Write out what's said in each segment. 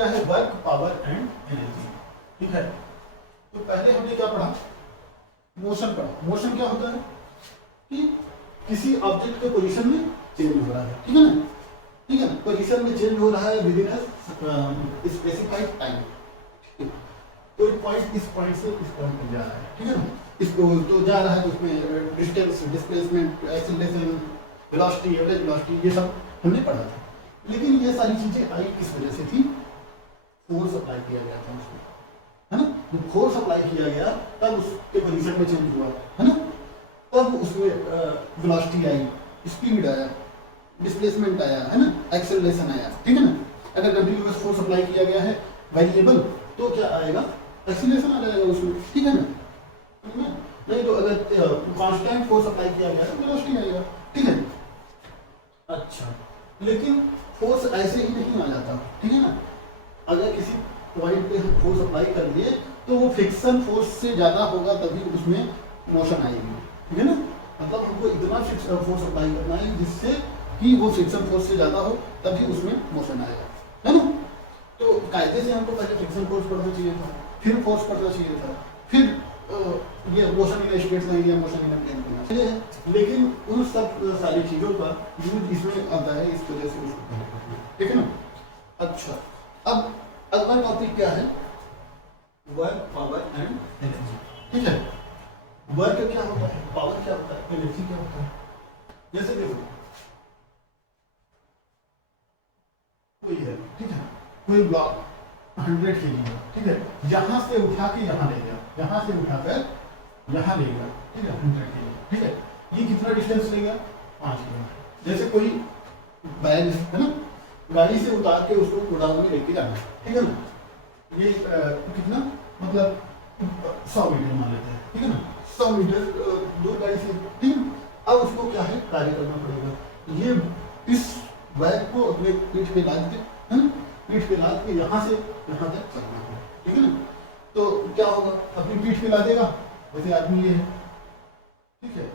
क्या है, work, power and energy. ठीक है, तो पहले हमने क्या पढ़ा, मोशन पढ़ा। मोशन क्या होता है कि किसी ऑब्जेक्ट के पोजीशन में चेंज हो रहा है, ठीक है ना, ठीक है ना, पोजीशन में चेंज हो रहा है with in a specified time. कोई पॉइंट इस पॉइंट से इस पॉइंट पर जा रहा है, ठीक है ना, इसको तो जा रहा है, तो उसमें distance, displacement, acceleration, velocity, average velocity, ये सब हमने पढ़ा था। लेकिन ये सारी चीजें आई किस वजह से थी, फोर्स अप्लाई किया गया था उसमें, है ना, जब फोर्स अप्लाई किया गया तब उसके पोजीशन में चेंज हुआ, है ना, तब उसमें वेलोसिटी आई, स्पीड आया, डिस्प्लेसमेंट आया, है ना, एक्सेलरेशन आया, ठीक है ना। अगर कंटिन्यूअस फोर्स अप्लाई किया गया है वेरिएबल, तो क्या आएगा, एक्सेलरेशन आ जाएगा उसमें, ठीक है ना, नहीं तो अगर कांस्टेंट फोर्स अप्लाई किया गया तो वेलोसिटी आएगा, ठीक है। अच्छा, लेकिन फोर्स ऐसे ही नहीं आ जाता, ठीक है ना, अगर किसी पॉइंट पे हम फोर्स अप्लाई कर दिए तो वो फ्रिक्शन फोर्स से ज़्यादा होगा तभी उसमें मोशन आएगी, ठीक है ना, मतलब हमको इतना फ्रिक्शन फोर्स अप्लाई करना है जिससे कि वो फ्रिक्शन फोर्स से ज़्यादा हो तभी उसमें मोशन आएगा, है ना। तो कायदे से हमको पहले फ्रिक्शन फोर्स पढ़ना चाहिए था, फिर फोर्स पढ़ना चाहिए था, फिर ये मोशन इन स्ट्रेट लाइन या मोशन इन प्लेन पढ़ना चाहिए, लेकिन उन सब सारी चीज़ों का यूज इसमें आता है, इस वजह से उसको, ठीक है ना। अच्छा, अब अगला टॉपिक क्या है, वर्क, पावर एंड एनर्जी, ठीक है। वर्क क्या होता है, पावर क्या होता है, एनर्जी क्या होता है। जैसे देखो कोई है, ठीक है, कोई ब्लॉक 100 kg है, ठीक है, यहाँ से उठा के यहाँ ले गया, यहाँ से उठाकर यहाँ ले गया, ठीक है, 100 kg, ठीक है, ये कितना डिस्टेंस ले गया, 5 किलोमीटर। जैसे कोई बैग है ना, गाड़ी से उतार के उसको गोदाम में लेके जाना है, ठीक है ना, ये कितना, मतलब 100 मीटर मान लेते हैं, ठीक है ना, 100 मीटर दो गाड़ी से, ठीक है। अब उसको क्या है, कार्य करना पड़ेगा, ये इस बैग को अपने पीठ पे लाद के, है ना, पीठ पे लाद के यहाँ से यहाँ तक करना है, ठीक है ना। तो क्या होगा, अपनी पीठ पे लादेगा, वैसे आदमी ये है, ठीक है,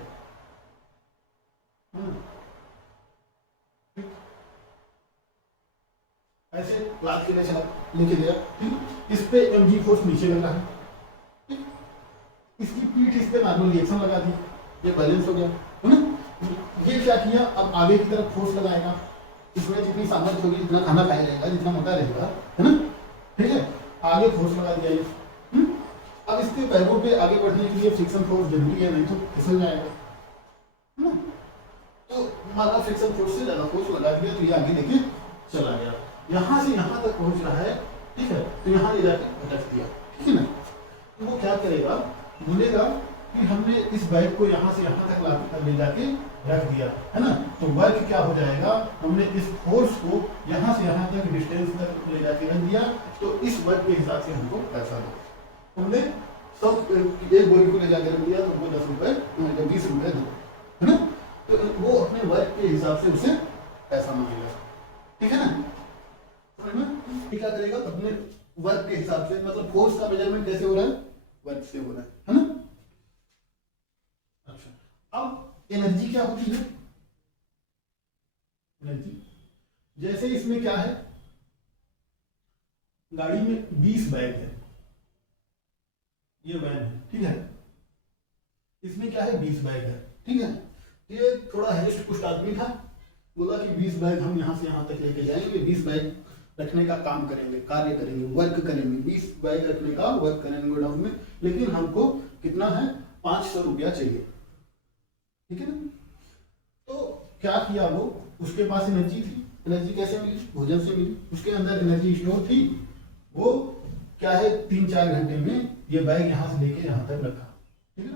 ऐसे लाद के ले चला, लेके गया, ठीक, इस पे mg फोर्स नीचे लगा है, ठीक, इसकी पीठ इस पे नॉर्मल रिएक्शन लगा दी, ये बैलेंस हो गया, है ना। ये क्या किया, अब आगे की तरफ फोर्स लगाएगा, इसमें जितनी सामर्थ्य होगी, जितना खाना खाया रहेगा, जितना मोटा रहेगा, है ना, ठीक है, आगे फोर्स लगा दिया ये, अब इसके पैरों पे आगे बढ़ने के लिए फ्रिक्शन फोर्स जरूरी है, नहीं तो फिसल जाएगा, है ना। तो माना फ्रिक्शन फोर्स से ज्यादा फोर्स लगा दिया तो ये आगे लेके चला गया, यहाँ से यहाँ तक पहुँच रहा है, ठीक है, तो यहाँ ले जाके भटक दिया, ठीक है ना। तो वो क्या करेगा, बोलेगा कि हमने इस बैग को यहाँ से यहाँ तक ले जाके रख दिया, है ना, तो वर्क क्या हो जाएगा, हमने इस फोर्स को यहाँ से यहाँ तक डिस्टेंस तक ले जाके रख दिया, तो इस वर्क के हिसाब से हमको पैसा दो। हमने सब एक बोरी को ले जाके रख दिया तो वो 10 रुपये 20 रुपये दो, है ना, तो वो अपने वर्क के हिसाब से उसे पैसा मांगेगा, ठीक है ना। क्या करेगा, अपने वर्क के हिसाब से, मतलब फोर्स का मेजरमेंट कैसे हो रहा है, वर्क से हो रहा है ना। अच्छा, अब एनर्जी क्या होती है, एनर्जी जैसे इसमें क्या है, गाड़ी में 20 बैग है, ये वैन है, ठीक है, इसमें क्या है 20 बैग है, ठीक है। ये थोड़ा हेस्ट कुछ आदमी था, बोला कि 20 बैग हम यहाँ से यहाँ तक लेके जाएंगे, 20 बैग रखने का काम करेंगे, कार्य करेंगे, वर्क करेंगे, 20 बैग रखने का वर्क करेंगे गोडाउन में, लेकिन हमको कितना है, 500 रुपया चाहिए, ठीक है ना। तो क्या किया वो, उसके पास एनर्जी थी, एनर्जी कैसे मिली, भोजन से मिली, उसके अंदर एनर्जी स्टोर थी, वो क्या है 3-4 घंटे में ये बैग यहाँ से लेके यहाँ तक रखा, ठीक है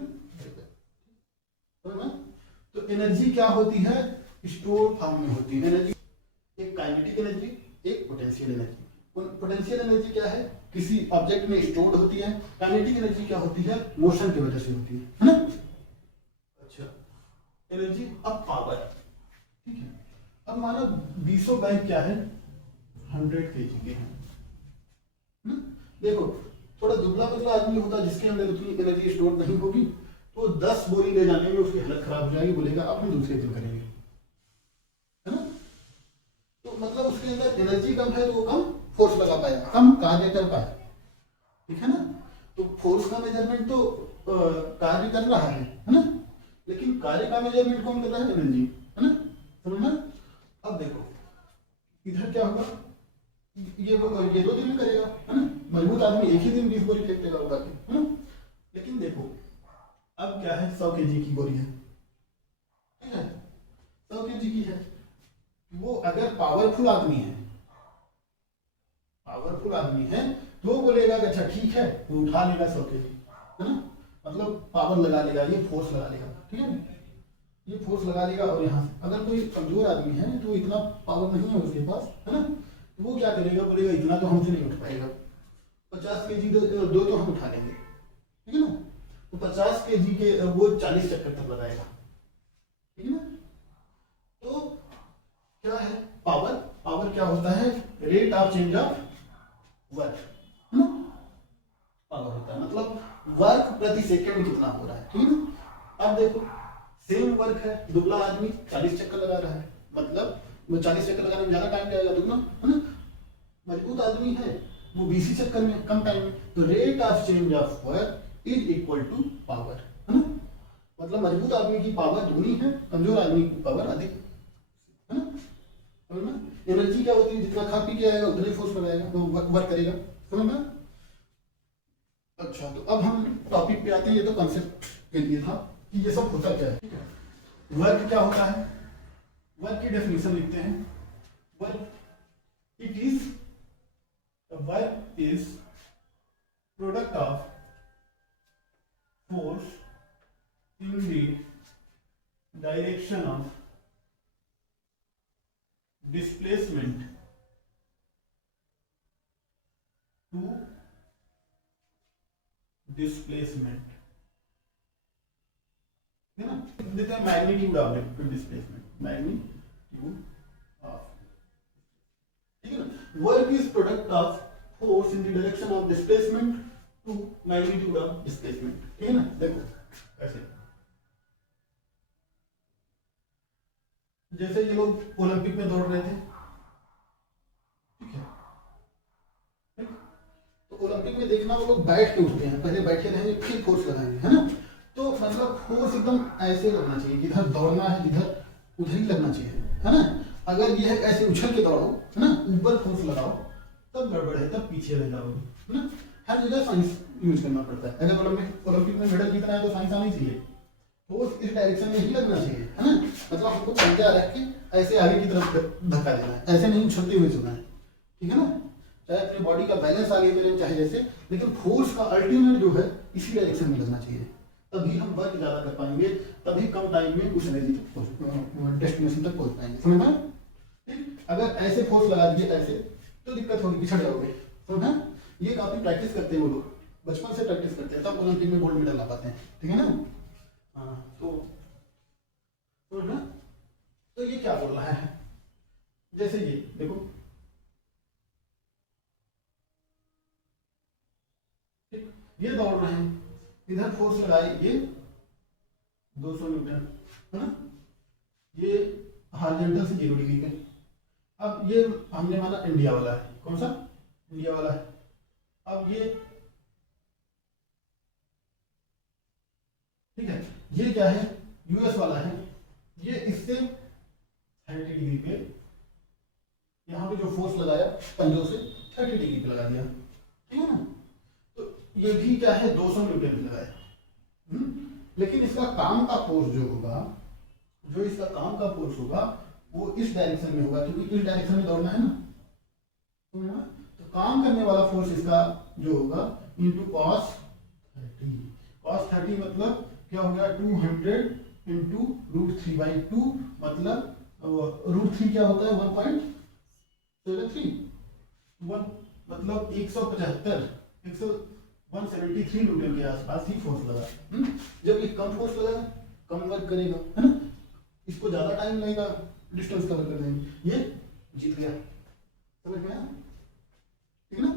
ना। तो एनर्जी क्या होती है, स्टोर फॉर्म में होती है एनर्जी, एक काइनेटिक एनर्जी, एक पोटेंशियल एनर्जी। पोटेंशियल एनर्जी क्या है, किसी ऑब्जेक्ट में स्टोर्ड होती है, काइनेटिक एनर्जी क्या होती है, मोशन की वजह से होती है ना। अच्छा, एनर्जी, अब पावर, ठीक है। अब मानो 20 बैग क्या है, 100 kg के हैं, देखो थोड़ा दुबला पतला आदमी होता जिसके अंदर उतनी एनर्जी स्टोर नहीं होगी, तो 10 बोरी ले जाने में उसकी हालत खराब हो जाएगी, बोलेगा अब हम दूसरे दिन करेंगे, है ना। तो मतलब उसके अंदर एनर्जी कम है तो वो कम फोर्स लगा पाया, कम कार्य कर पाया, ठीक है ना। तो फोर्स का मेजरमेंट तो कार्य कर रहा है ना, लेकिन कार्य का मेजरमेंट कौन कर रहा है, एनर्जी, है ना, समझना। अब देखो इधर क्या होगा, ये दो दिन में करेगा, है ना, मजबूत आदमी एक ही दिन 20 बोरी फेंक देगा उठा के, है ना। लेकिन देखो अब क्या है, 100 kg की बोरी है, ठीक है, 100 kg की है, वो अगर पावरफुल आदमी है, पावरफुल आदमी है तो बोलेगा कि अच्छा ठीक है, वो उठा लेगा 100 kg, है ना, मतलब पावर लगा लेगा, ये फोर्स लगा लेगा, ठीक है, ये फोर्स लगा लेगा। और यहाँ अगर कोई कमजोर आदमी है तो इतना पावर नहीं है उसके पास, है ना, तो वो क्या करेगा, बोलेगा इतना तो हमसे नहीं उठ पाएगा, 50 kg दो तो हम उठा लेंगे, ठीक है ना। तो 50 kg के वो 40 चक्कर तक लगाएगा, ठीक है ना। तो क्या है पावर, पावर क्या होता है, rate of change of work, है ना, पावर होता है मतलब वर्क प्रति सेकंड कितना हो रहा है, ठीक है ना। अब देखो सेम वर्क है, दुबला आदमी 40 चक्कर लगा रहा है, मतलब 40 चक्कर लगाने में ज्यादा टाइम जाएगा, दुगना, है ना। मजबूत आदमी है वो 20 चक्कर में, कम टाइम में। तो rate of change of work is equal to power, है ना, मतलब मजबूत आदमी की पावर दुगनी है, कमजोर आदमी की पावर अधिक, है ना, समझ में। एनर्जी क्या होती है, जितना खा पी के आएगा उतने फोर्स लगाएगा तो वर्क करेगा, समझ में। अच्छा तो अब हम टॉपिक पे आते हैं, ये तो कॉन्सेप्ट के लिए था कि ये सब होता क्या है, ठीक है। वर्क क्या होता है, वर्क की डेफिनेशन लिखते हैं। Work it is, work is product of force in the direction of displacement to displacement, है ना, देते हैं magnitude of displacement, magnitude of, ठीक है ना। Work is product of force in the direction of displacement to magnitude of displacement, ठीक है ना। देखो ऐसे जैसे ये लोग ओलंपिक में दौड़ रहे थे, ठीक है, ठीक? तो ओलंपिक में देखना वो लोग बैठ के उठते हैं, पहले बैठे रहेंगे फिर फोर्स लगाएंगे, है ना। तो मतलब फोर्स एकदम ऐसे लगना चाहिए, जिधर दौड़ना है जिधर उधर ही लगना चाहिए, है ना। अगर ये है ऐसे उछल के दौड़ो, है ना, ऊपर फोर्स लगाओ तब गड़बड़ है, तब पीछे रह जाओगे, है ना। हर जगह साइंस यूज करना पड़ता है। अगर ओलंपिक में मेडल जीतना है तो साइंस आनी चाहिए, फोर्स इस डायरेक्शन में ही लगना चाहिए, है ना। मतलब हमको पंजा रख के ऐसे आगे की तरफ धक्का देना है, ऐसे नहीं उछलते हुए चलना है, ठीक है ना। चाहे अपनी बॉडी का बैलेंस आगे मिले चाहे जैसे, लेकिन फोर्स का अल्टीमेट जो है इसी डायरेक्शन में लगना चाहिए, तभी हम वर्क ज्यादा कर पाएंगे, तभी कम टाइम में उस एनर्जी तक डेस्टिनेशन तक पहुंच पाएंगे, समझ में। ठीक, अगर ऐसे फोर्स लगा दिए ऐसे तो दिक्कत होगी, पिछड़ जाओगे, समझ में। ये काफी प्रैक्टिस करते हैं वो लोग, बचपन से प्रैक्टिस करते हैं, तब ओलंपिक में गोल्ड मेडल ला पाते हैं, ठीक है ना। हाँ तो ना, तो ये क्या बोल रहा है, जैसे ये देखो, ठीक, ये दौड़ रहे हैं, इधर फोर्स लगाई ये 200 न्यूटन, है ना, ये हॉरिजॉन्टल से 0 डिग्री पे। अब ये हमने माना इंडिया वाला है, कौन सा, इंडिया वाला है। अब ये ठीक है, ये क्या है, यूएस वाला है, ये इससे 30 डिग्री पे, यहाँ पे जो फोर्स लगाया पंजों से 30 डिग्री पे लगा दिया, ठीक है ना। तो ये भी क्या है, 200 न्यूटन पे लगाया, लेकिन इसका काम का फोर्स जो होगा, जो इसका काम का फोर्स होगा वो इस डायरेक्शन में होगा, क्योंकि इस डायरेक्शन में दौड़ना है ना, तो काम करने वाला फोर्स इसका जो होगा इंटू cos 30, cos 30 मतलब क्या हो गया, 200 इंटू √3/2, मतलब √3 क्या होता है, 1.73, मतलब 173 न्यूटन के आसपास ही फोर्स लगा। जब ये कम फोर्स लगा कम वर्क करेगा, है ना, इसको ज्यादा टाइम लगेगा डिस्टेंस कवर करने में, ये जीत गया, समझ में आया, ठीक है ना।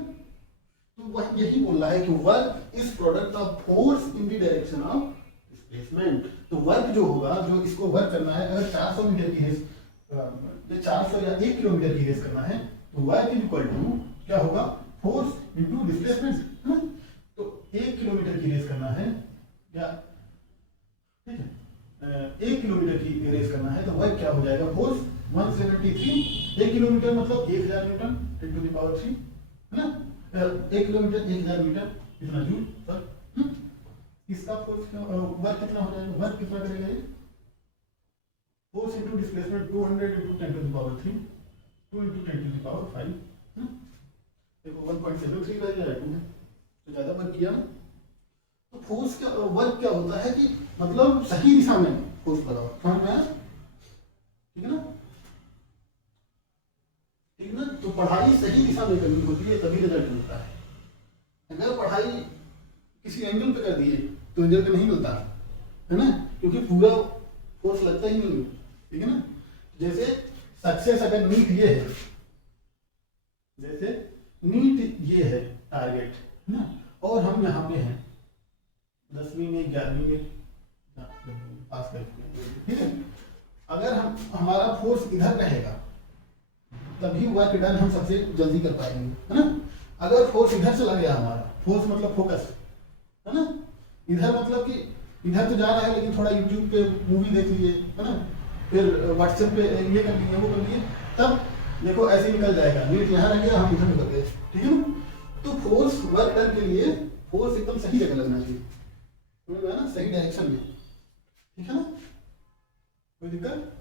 तो वह यही बोल रहा है कि work is product of force in the direction of displacement. तो वर्क जो होगा, जो इसको वर्क करना है, अगर 400 मीटर की रेस, 400 या 1 किलोमीटर की रेस करना है, तो वर्क इज इक्वल टू क्या क्या हो जाएगा, फोर्स 173, 1 किलोमीटर मतलब 1000 न्यूटन 10 टू द पावर 3, है ना, 1 किलोमीटर 1000 मीटर इतना जूल सर। इसका फोर्स वर्क कितना हो जाएगा, वर्क कितना करेगा ये, force into displacement 200 into 10 to the power 3, 2 into 10 to the power 5, देखो 1.73 रह जाएगा, तो ज़्यादा वर्क किया ना। तो फोर्स का वर्क क्या होता है कि मतलब सही दिशा में फोर्स लगा, समझ में आया, ठीक है ना, ठीक ना। तो पढ़ाई सही दिशा में करनी होती है तभी रिजल्ट मिलता है। अगर पढ़ाई किसी एंगल पे कर दिए तो रिजल्ट नहीं मिलता, है ना, क्योंकि पूरा फोर्स लगता ही नहीं, ठीक है ना। जैसे सक्सेस अगर नीट ये है, जैसे नीट ये है टारगेट, है ना, और हम यहाँ पे हैं 10वीं में 11वीं में पास कर चुके, ठीक है। अगर हमारा फोर्स इधर रहेगा तभी वर्क डन हम सबसे जल्दी कर पाएंगे, है ना। अगर फोर्स इधर चला गया, हमारा फोर्स मतलब फोकस, है ना, इधर मतलब कि इधर तो जा रहा है लेकिन थोड़ा यूट्यूब पे मूवी देख लिए, है ना, फिर व्हाट्सएप पे ये कर लिए वो कर लिए, तब देखो ऐसे ही निकल जाएगा, नीट यहाँ रह गया हम इधर निकल गए, ठीक है ना। तो फोर्स वर्क डन के लिए फोर्स एकदम सही जगह लगना चाहिए, है ना, सही डायरेक्शन में, ठीक है ना, कोई दिक्कत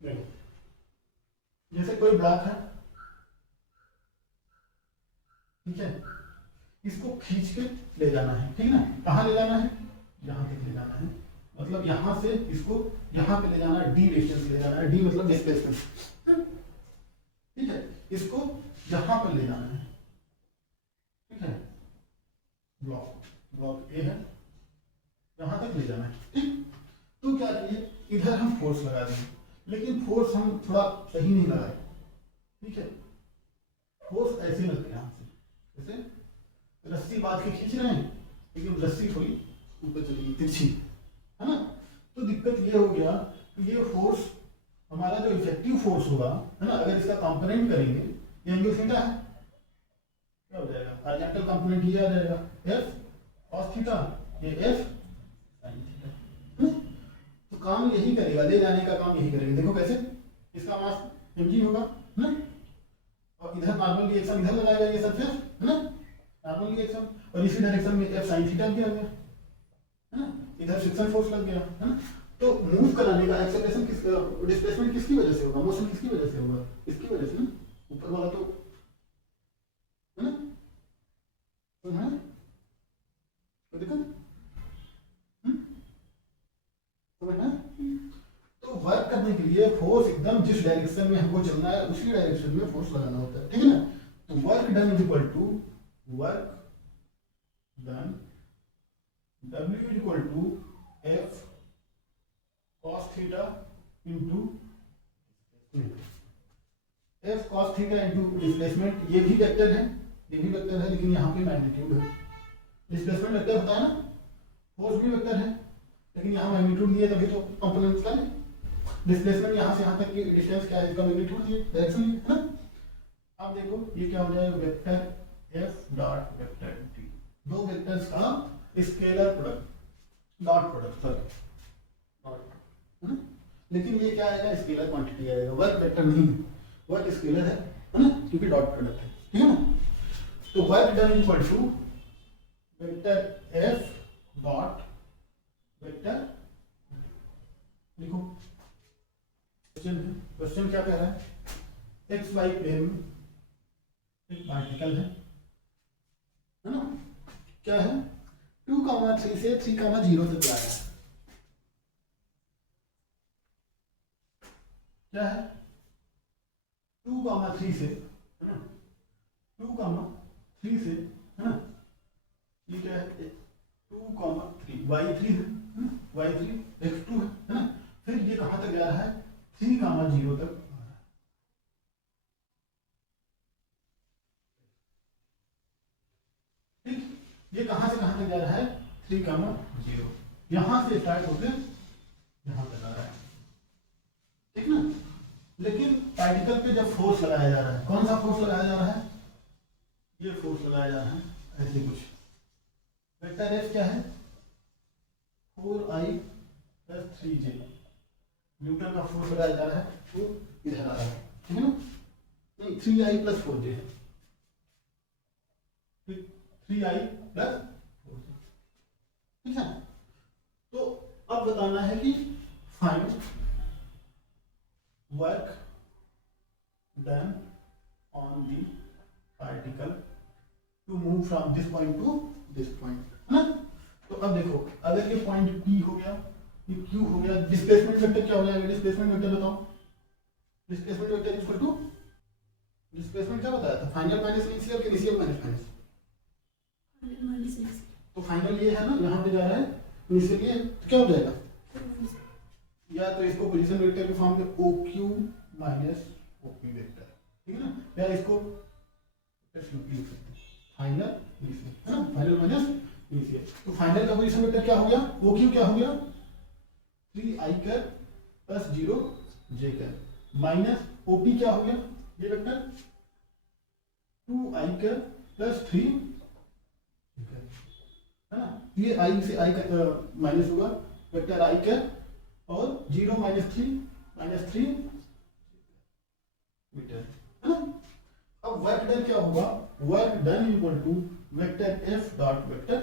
नहीं। जैसे कोई ब्लॉक है, ठीक है, इसको खींच के ले जाना है, ठीक है ना, कहाँ ले जाना है, यहाँ तक ले जाना है, मतलब यहाँ से इसको यहाँ पे ले जाना है, डी डिस्टेंस ले जाना है, डी मतलब डिस्प्लेसमेंट, ठीक है, इसको यहाँ पर ले जाना है, ठीक है, ब्लॉक ए है, यहाँ तक ले जाना है, ठीक। तो क्या किए, इधर हम फोर्स लगा देंगे, लेकिन फोर्स हम थोड़ा सही नहीं लगाए, ठीक है, फोर्स ऐसे लगते हैं, यहाँ से जैसे रस्सी बांध के खींच रहे हैं, लेकिन रस्सी थोड़ी ऊपर चली गई तिरछी, है ना। तो दिक्कत ये हो गया कि ये फोर्स हमारा जो इफेक्टिव फोर्स होगा, है ना, अगर इसका कंपोनेंट करेंगे, ये एंगल थीटा है, क्या हो जाएगा, हॉरिजॉन्टल कंपोनेंट ये आ जाएगा एफ cos थीटा, ये एफ sin थीटा, तो काम यही करेगा, ले जाने का काम यही करेगा, देखो कैसे, इसका मास mg होगा, है ना, और इधर नॉर्मल रिएक्शन इधर लगाएगा ये सरफेस, है ना, नॉर्मल रिएक्शन, और इसी डायरेक्शन में एफ sin थीटा भी आ गया, है ना, इधर फ्रिक्शन फोर्स लग गया, है ना। तो मूव कराने का एक्सेलरेशन डिस्प्लेसमेंट किसकी वजह से होगा, मोशन किसकी वजह से होगा, इसकी वजह से ना, ऊपर वाला तो, है ना, तो है कोई दिक्कत, समझना। तो वर्क करने के लिए फोर्स एकदम जिस डायरेक्शन में हमको चलना है उसी डायरेक्शन में फोर्स लगाना होता है, ठीक है ना। तो work done is equal to work done W is equal to F cos theta into F cos theta into displacement, ये भी वेक्टर है, ये भी वेक्टर है, लेकिन यहाँ पे मैग्नीट्यूड है, डिस्प्लेसमेंट वेक्टर होता है ना, फोर्स भी वेक्टर है, लेकिन यहाँ मैग्नीट्यूड दिए तभी तो कंपोनेंट्स का है, डिस्प्लेसमेंट यहाँ से यहाँ तक की डिस्टेंस क्या है, इसका मैग्नीट्यूड दिए, डायरेक्शन दिए, है ना। अब देखो ये क्या हो जाएगा, vector F dot vector T, दो वेक्टर्स का scalar product, dot product, sorry, है ना, लेकिन ये क्या आएगा, स्केलर क्वांटिटी आएगा, वर्क वेक्टर नहीं, वर्क स्केलर है ना, क्योंकि डॉट प्रोडक्ट है, ठीक है ना। तो work done equal to vector F dot vector, लिखो क्वेश्चन क्या कह रहा है, एक्स वाई प्लेन में एक पार्टिकल है ना, क्या है 2,3 से 3,0 तक जा रहा है, क्या है 2,3 से, है ना, 2,3 से, है ना, ये क्या है 2,3 y3 है ना, y3 x2 है ना, फिर ये कहां तक जा रहा है 3,0 तक, ठीक, ये कहां से कहां तक जा रहा है 3,0, यहां से स्टार्ट होकर यहां तक आ रहा है, ठीक ना। लेकिन पार्टिकल पे जब फोर्स लगाया जा रहा है, कौन सा फोर्स लगाया जा रहा है, ये फोर्स लगाया जा रहा है, ऐसे कुछ वेक्टर एफ क्या है 4i प्लस 3J, न्यूटन का फोर्स लगाया जा रहा है वो इधर आ रहा है, ठीक है ना, नहीं 3I plus 4J, 3I plus 4J, ठीक है। तो अब बताना है कि find work done on the particle to move from this point to this point, है ना। तो अब देखो, अगर ये पॉइंट P हो गया, ये Q हो गया, डिस्प्लेसमेंट वेक्टर क्या हो जाएगा, डिस्प्लेसमेंट वेक्टर बताओ, displacement vector equal to, displacement क्या बताया था, फाइनल माइनस इनिशियल के इनिशियल माइनस फाइनल, तो फाइनल ये है ना, यहाँ पे जा रहा है, इनिशियल ये, तो क्या हो जाएगा, या तो इसको पोजीशन वेक्टर के फॉर्म में OQ माइनस OP वेक्टर, ठीक है ना, या इसको लिख सकते हैं फाइनल इनिशियल, है ना, फाइनल माइनस इनिशियल। तो फाइनल का पोजीशन वेक्टर क्या हो गया, OQ क्या हो गया, 3I कर प्लस 0J कर माइनस OP क्या हो गया, ये वेक्टर 2I कर प्लस 3, है ना, ये I से I का माइनस होगा, वेक्टर I कर और 0 माइनस 3 मीटर, है ना। अब वर्क डन क्या होगा, work done equal to vector F dot vector,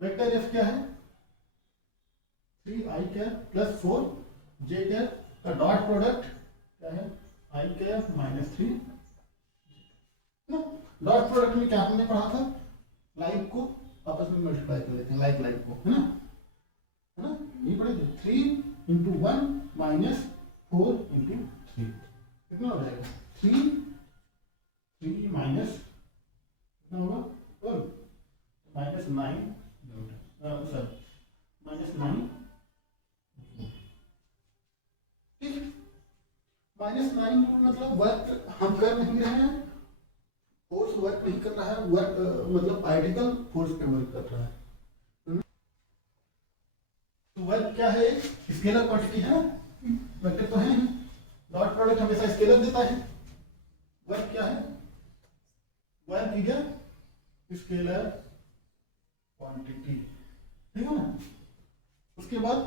vector F क्या है, 3I cap plus 4J cap का डॉट प्रोडक्ट क्या है, I कैप माइनस 3, ना। डॉट प्रोडक्ट में क्या हमने पढ़ा था, लाइक को आपस में मल्टीप्लाई कर लेते हैं, लाइक को, है ना, ये पढ़े थे, 3 इंटू 1 माइनस 4 इंटू 3, कितना हो जाएगा, 3 माइनस कितना होगा, और माइनस 9, सर माइनस 9, ठीक है, माइनस 9 मतलब वर्क हम कर नहीं रहे हैं, फोर्स वर्क नहीं कर रहा है, वर्क मतलब पार्टिकल फोर्स पे वर्क कर रहा है, तो वर्क क्या है, स्केलर क्वांटिटी है ना, वेक्टर तो है ही, डॉट प्रोडक्ट हमेशा स्केलर देता है, वर्क क्या है, work is a scalar quantity, ठीक है ना। उसके बाद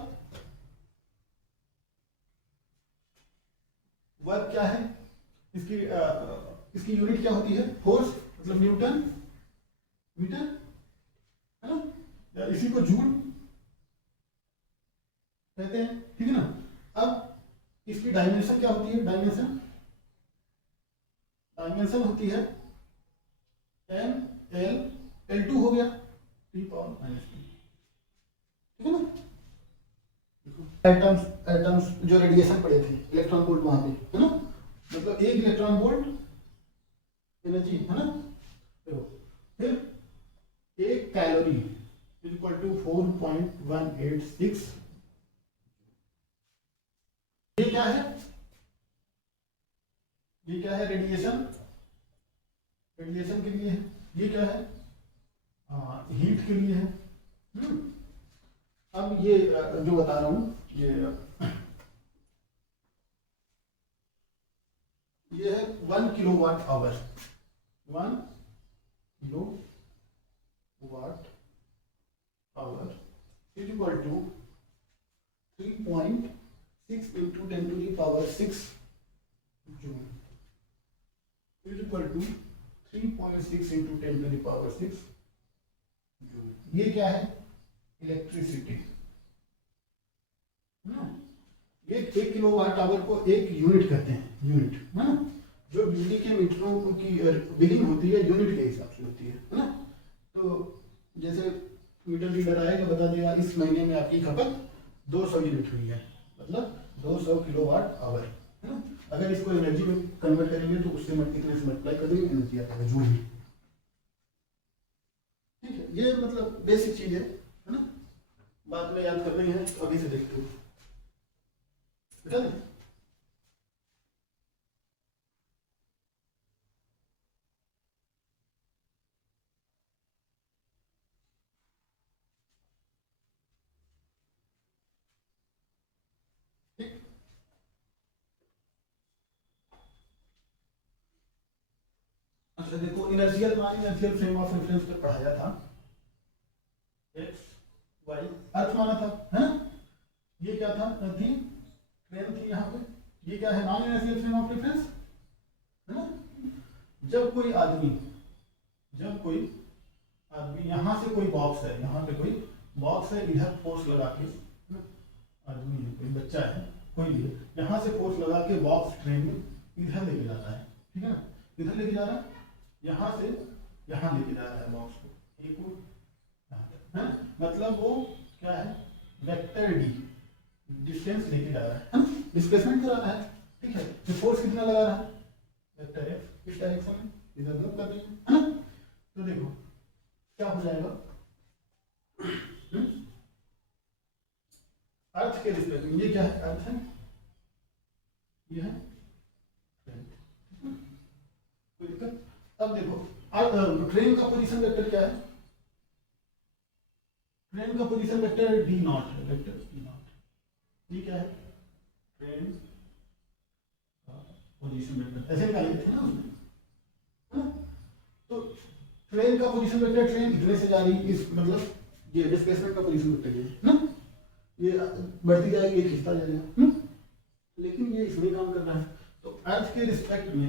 वर्क क्या है, इसकी यूनिट क्या होती है, फोर्स मतलब न्यूटन मीटर, है ना, या इसी को जूल कहते हैं, ठीक है ना। अब इसकी डायमेंशन क्या होती है, डायमेंशन होती है ML L2 हो गया T पावर माइनस 2, ठीक है ना। एटम्स जो रेडिएशन पड़े थे, इलेक्ट्रॉन वोल्ट वहां पे, है ना, मतलब 1 इलेक्ट्रॉन वोल्ट एनर्जी, है ना, तो फिर 1 कैलोरी इक्वल टू 4.186, ये क्या है, ये क्या है, रेडिएशन के लिए है, ये क्या है, हीट के लिए है। अब ये जो बता रहा हूं, ये है 1 kilowatt hour, 1 kilowatt hour is equal to 3.6 into 10 to the power 6 joule, is equal to 3.6 into 10 to the power 6 joule. ये क्या है, इलेक्ट्रिसिटी, ये 1 किलोवाट आवर को एक यूनिट कहते हैं, यूनिट, है ना, जो बिजली के मीटरों की बिलिंग होती है यूनिट के हिसाब से होती है ना। तो जैसे मीटर रीडर आएगा, बता देगा इस महीने में आपकी खपत 200 यूनिट हुई है, मतलब 200 किलोवाट आवर, है ना। अगर इसको एनर्जी में कन्वर्ट करेंगे तो उससे इतने से मल्टीप्लाई कर देंगे, एनर्जी आता है जूल में, ठीक है। ये मतलब बेसिक चीज है ना, बाद में याद करनी है, तो अभी से देखते हो, बेटा नहीं? अच्छा देखो, इनर्शियल फ्रेम ऑफ रेफरेंस पे पढ़ाया था, एक्स वाई अर्थ माना था, है ना। ये क्या था थी, ट्रेन थी यहाँ पे, ये क्या है, non inertial frame of reference, है ना। जब कोई आदमी यहाँ से कोई बॉक्स है, यहाँ पे कोई बॉक्स है, इधर फोर्स लगा के, है ना? आदमी है, कोई बच्चा है, कोई भी है, यहाँ से फोर्स लगा के बॉक्स ट्रेन में इधर लेके जाता है, ठीक है ना, इधर लेके जा रहा है, यहाँ से यहाँ लेके जा रहा है बॉक्स को, एक को, है, मतलब वो क्या है, वेक्टर डी डिस्टेंस लेके जा रहा है, डिस्प्लेसमेंट करा रहा है, ठीक है। तो फोर्स कितना लगा रहा है, वेक्टर एफ, इस डायरेक्शन में, इधर मूव कर रही है ना। तो देखो क्या हो जाएगा, अर्थ के रिस्पेक्ट में, ये क्या है, अर्थ है, ये है कोई दिक्कत। अब देखो ट्रेन का पोजीशन वेक्टर क्या है, ट्रेन का पोजीशन वेक्टर डी नॉट है, वेक्टर डी नॉट, ये क्या है, ट्रेन पोजीशन वेक्टर, ऐसे निकालेंगे थे ना उसमें, है ना। तो ट्रेन का पोजीशन वेक्टर, ट्रेन इधर से जा रही, इस मतलब ये डिस्प्लेसमेंट का पोजीशन वेक्टर ये ना, ये बढ़ती जाएगी, ये खिंचता जाएगा, लेकिन ये इसमें काम कर रहा है। तो अर्थ के रिस्पेक्ट में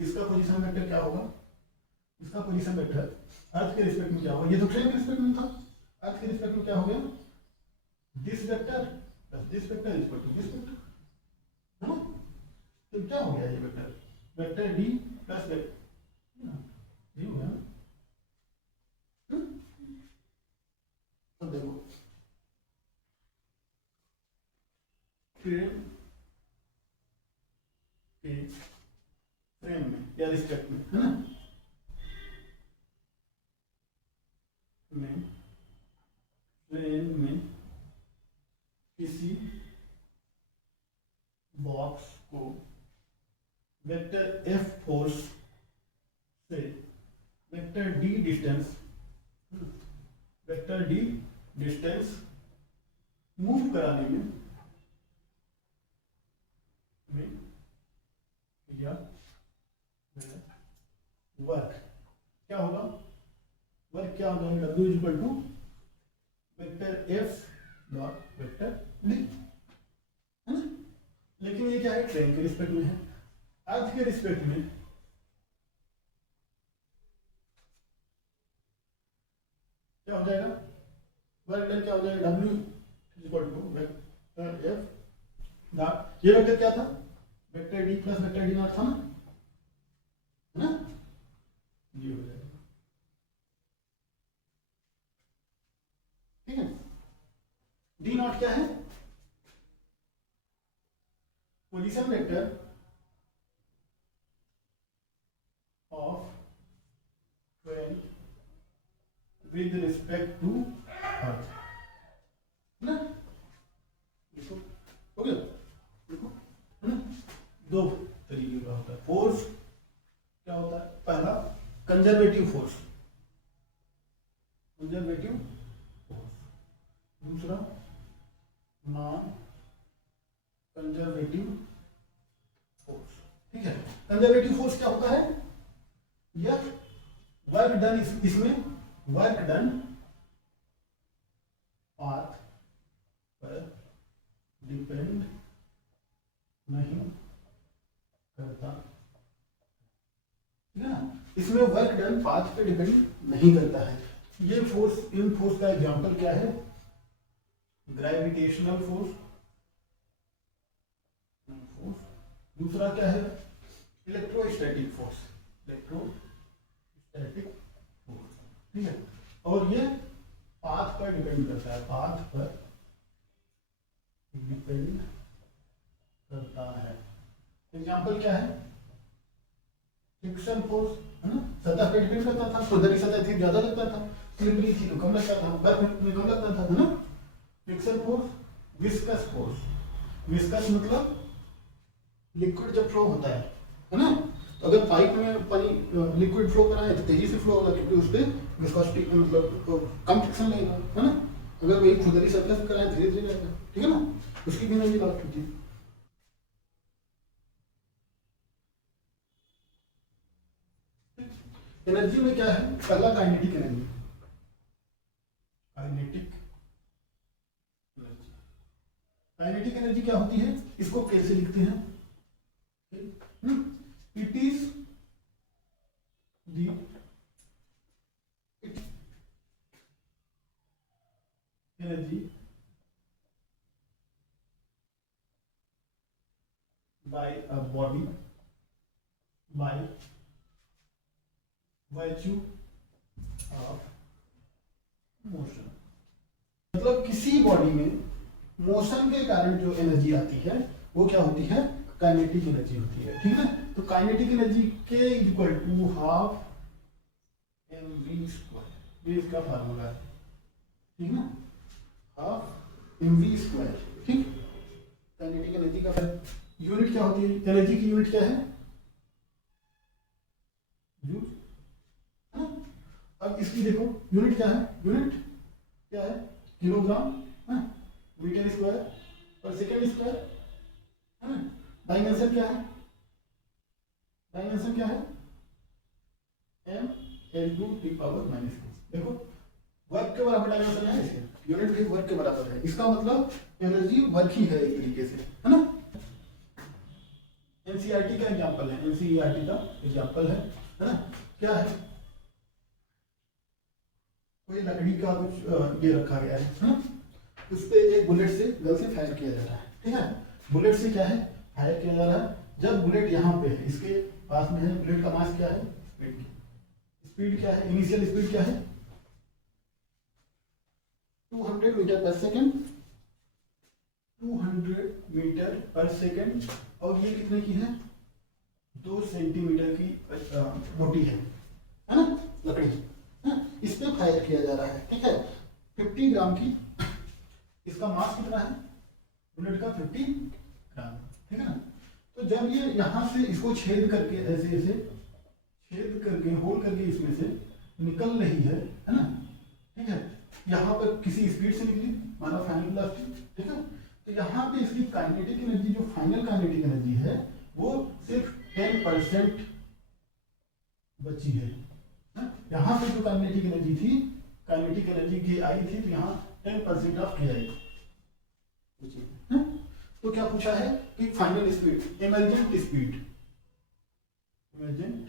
इसका पोजीशन वेक्टर क्या होगा, इसका पोजीशन वेक्टर अर्थ के रिस्पेक्ट में क्या होगा, ये तो ट्रेन के रिस्पेक्ट में था, अर्थ के रिस्पेक्ट में क्या हो गया, this vector plus this vector equal to this vector, है ना। तो क्या हो गया ये vector, vector D plus vector, ये हो गया। अब देखो ट्रेन के फ्रेम में या रिस्पेक्ट में, है ना, ट्रेन में किसी बॉक्स को वेक्टर एफ फोर्स से वेक्टर डी डिस्टेंस मूव कराने में या वर्क क्या होगा, वर्क क्या हो जाएगा, W equal to vector F dot vector D, है ना। लेकिन ये क्या है, ट्रेन के रिस्पेक्ट में है, अर्थ के रिस्पेक्ट में क्या हो जाएगा, वर्क डन क्या हो जाएगा, W equal to vector F dot, ये वेक्टर क्या था, vector D plus vector D naught था ना, है ना, ये हो जाएगा, ठीक है। डी नॉट क्या है, position vector of train with respect to earth, है ना, देखो हो गया, देखो, है ना। दो तरीके का होता है फोर्स, क्या होता है, पहला कंजर्वेटिव फोर्स, दूसरा नॉन कंजर्वेटिव फोर्स, ठीक है। कंजर्वेटिव फोर्स क्या होता है, यह वर्क डन, इसमें वर्क डन पाथ पर डिपेंड नहीं करता, ठीक है ना, इसमें वर्क डन पाथ पे डिपेंड नहीं करता है। ये फोर्स, इन फोर्स का एग्जांपल क्या है, ग्रेविटेशनल फोर्स, दूसरा क्या है, इलेक्ट्रोस्टैटिक फोर्स, ठीक है। और ये पाथ पर डिपेंड करता है, पाथ पर डिपेंड करता है। एग्जांपल क्या है, फ्रिक्शन फोर्स, है ना, सतह पर डिपेंड करता था, खुरदरी सतह थी ज्यादा लगता था, स्लिपरी थी तो कम लगता था, बर्फ में कम लगता था, है ना। Friction force, viscous force, viscous मतलब लिक्विड जब फ्लो होता है ना, तो अगर पाइप में पानी लिक्विड फ्लो कराए तो तेजी से फ्लो होगा, क्योंकि उस पर विस्कोसिटी मतलब कम फ्रिक्शन लगेगा, है ना। अगर वही खुरदरी सतह से कराए धीरे धीरे जाएगा, ठीक है ना, उसकी भी एनर्जी लॉस होती है। एनर्जी में क्या है, पहला kinetic energy, kinetic energy, kinetic energy क्या होती है, इसको कैसे लिखते हैं, it is the energy by a body by virtue of motion. मतलब किसी बॉडी में मोशन के कारण जो एनर्जी आती है वो क्या होती है, काइनेटिक एनर्जी होती है, ठीक है। तो काइनेटिक एनर्जी के equal to half mv square, ये इसका फार्मूला है, ठीक ना, हाफ mv स्क्वायर, ठीक। काइनेटिक एनर्जी का यूनिट क्या होती है, एनर्जी की यूनिट क्या है, जूल, है ना। अब इसकी देखो यूनिट क्या है, यूनिट क्या है, किलोग्राम, है, मीटर स्क्वायर पर सेकेंड स्क्वायर, है ना। डायमेंशन क्या है, डायमेंशन क्या है, m l2 the power minus. देखो वर्क के बराबर डायमेंशन है, इसके यूनिट भी वर्क के बराबर है, इसका मतलब एनर्जी वर्क ही है एक तरीके से, है ना। एनसीईआरटी का एग्जांपल है, एनसीईआरटी का एग्जांपल है ना। क्या है, कोई लकड़ी का कुछ ये रखा गया है ना, उस पे एक बुलेट से गन से फायर किया जा रहा है, ठीक है। बुलेट से क्या है फायर किया जा रहा है, जब बुलेट यहाँ पे है, इसके पास में है, बुलेट का मास क्या है, स्पीड की स्पीड क्या है, इनिशियल स्पीड क्या है 200 metre per second, 200 metre per second, और ये कितने की है, 2 सेंटीमीटर की मोटी है ना लकड़ी, है? इस पे फायर किया जा रहा है, ठीक है। 50 ग्राम की, इसका मास कितना है बुलेट का, 50 ग्राम, ठीक है ना। तो जब ये यहाँ से इसको छेद करके ऐसे ऐसे छेद करके होल करके इसमें से निकल रही है ना, ठीक है। यहाँ पर किसी स्पीड से निकली, माना फाइनल वेलोसिटी, ठीक है। तो यहाँ पे इसकी काइनेटिक एनर्जी, जो फाइनल काइनेटिक एनर्जी है वो सिर्फ 10% बची है। यहाँ पे जो काइनेटिक एनर्जी थी, काइनेटिक एनर्जी की आई थी, तो यहाँ 10% ऑफ की आई। तो क्या पूछा है कि final speed, emergent speed, emergent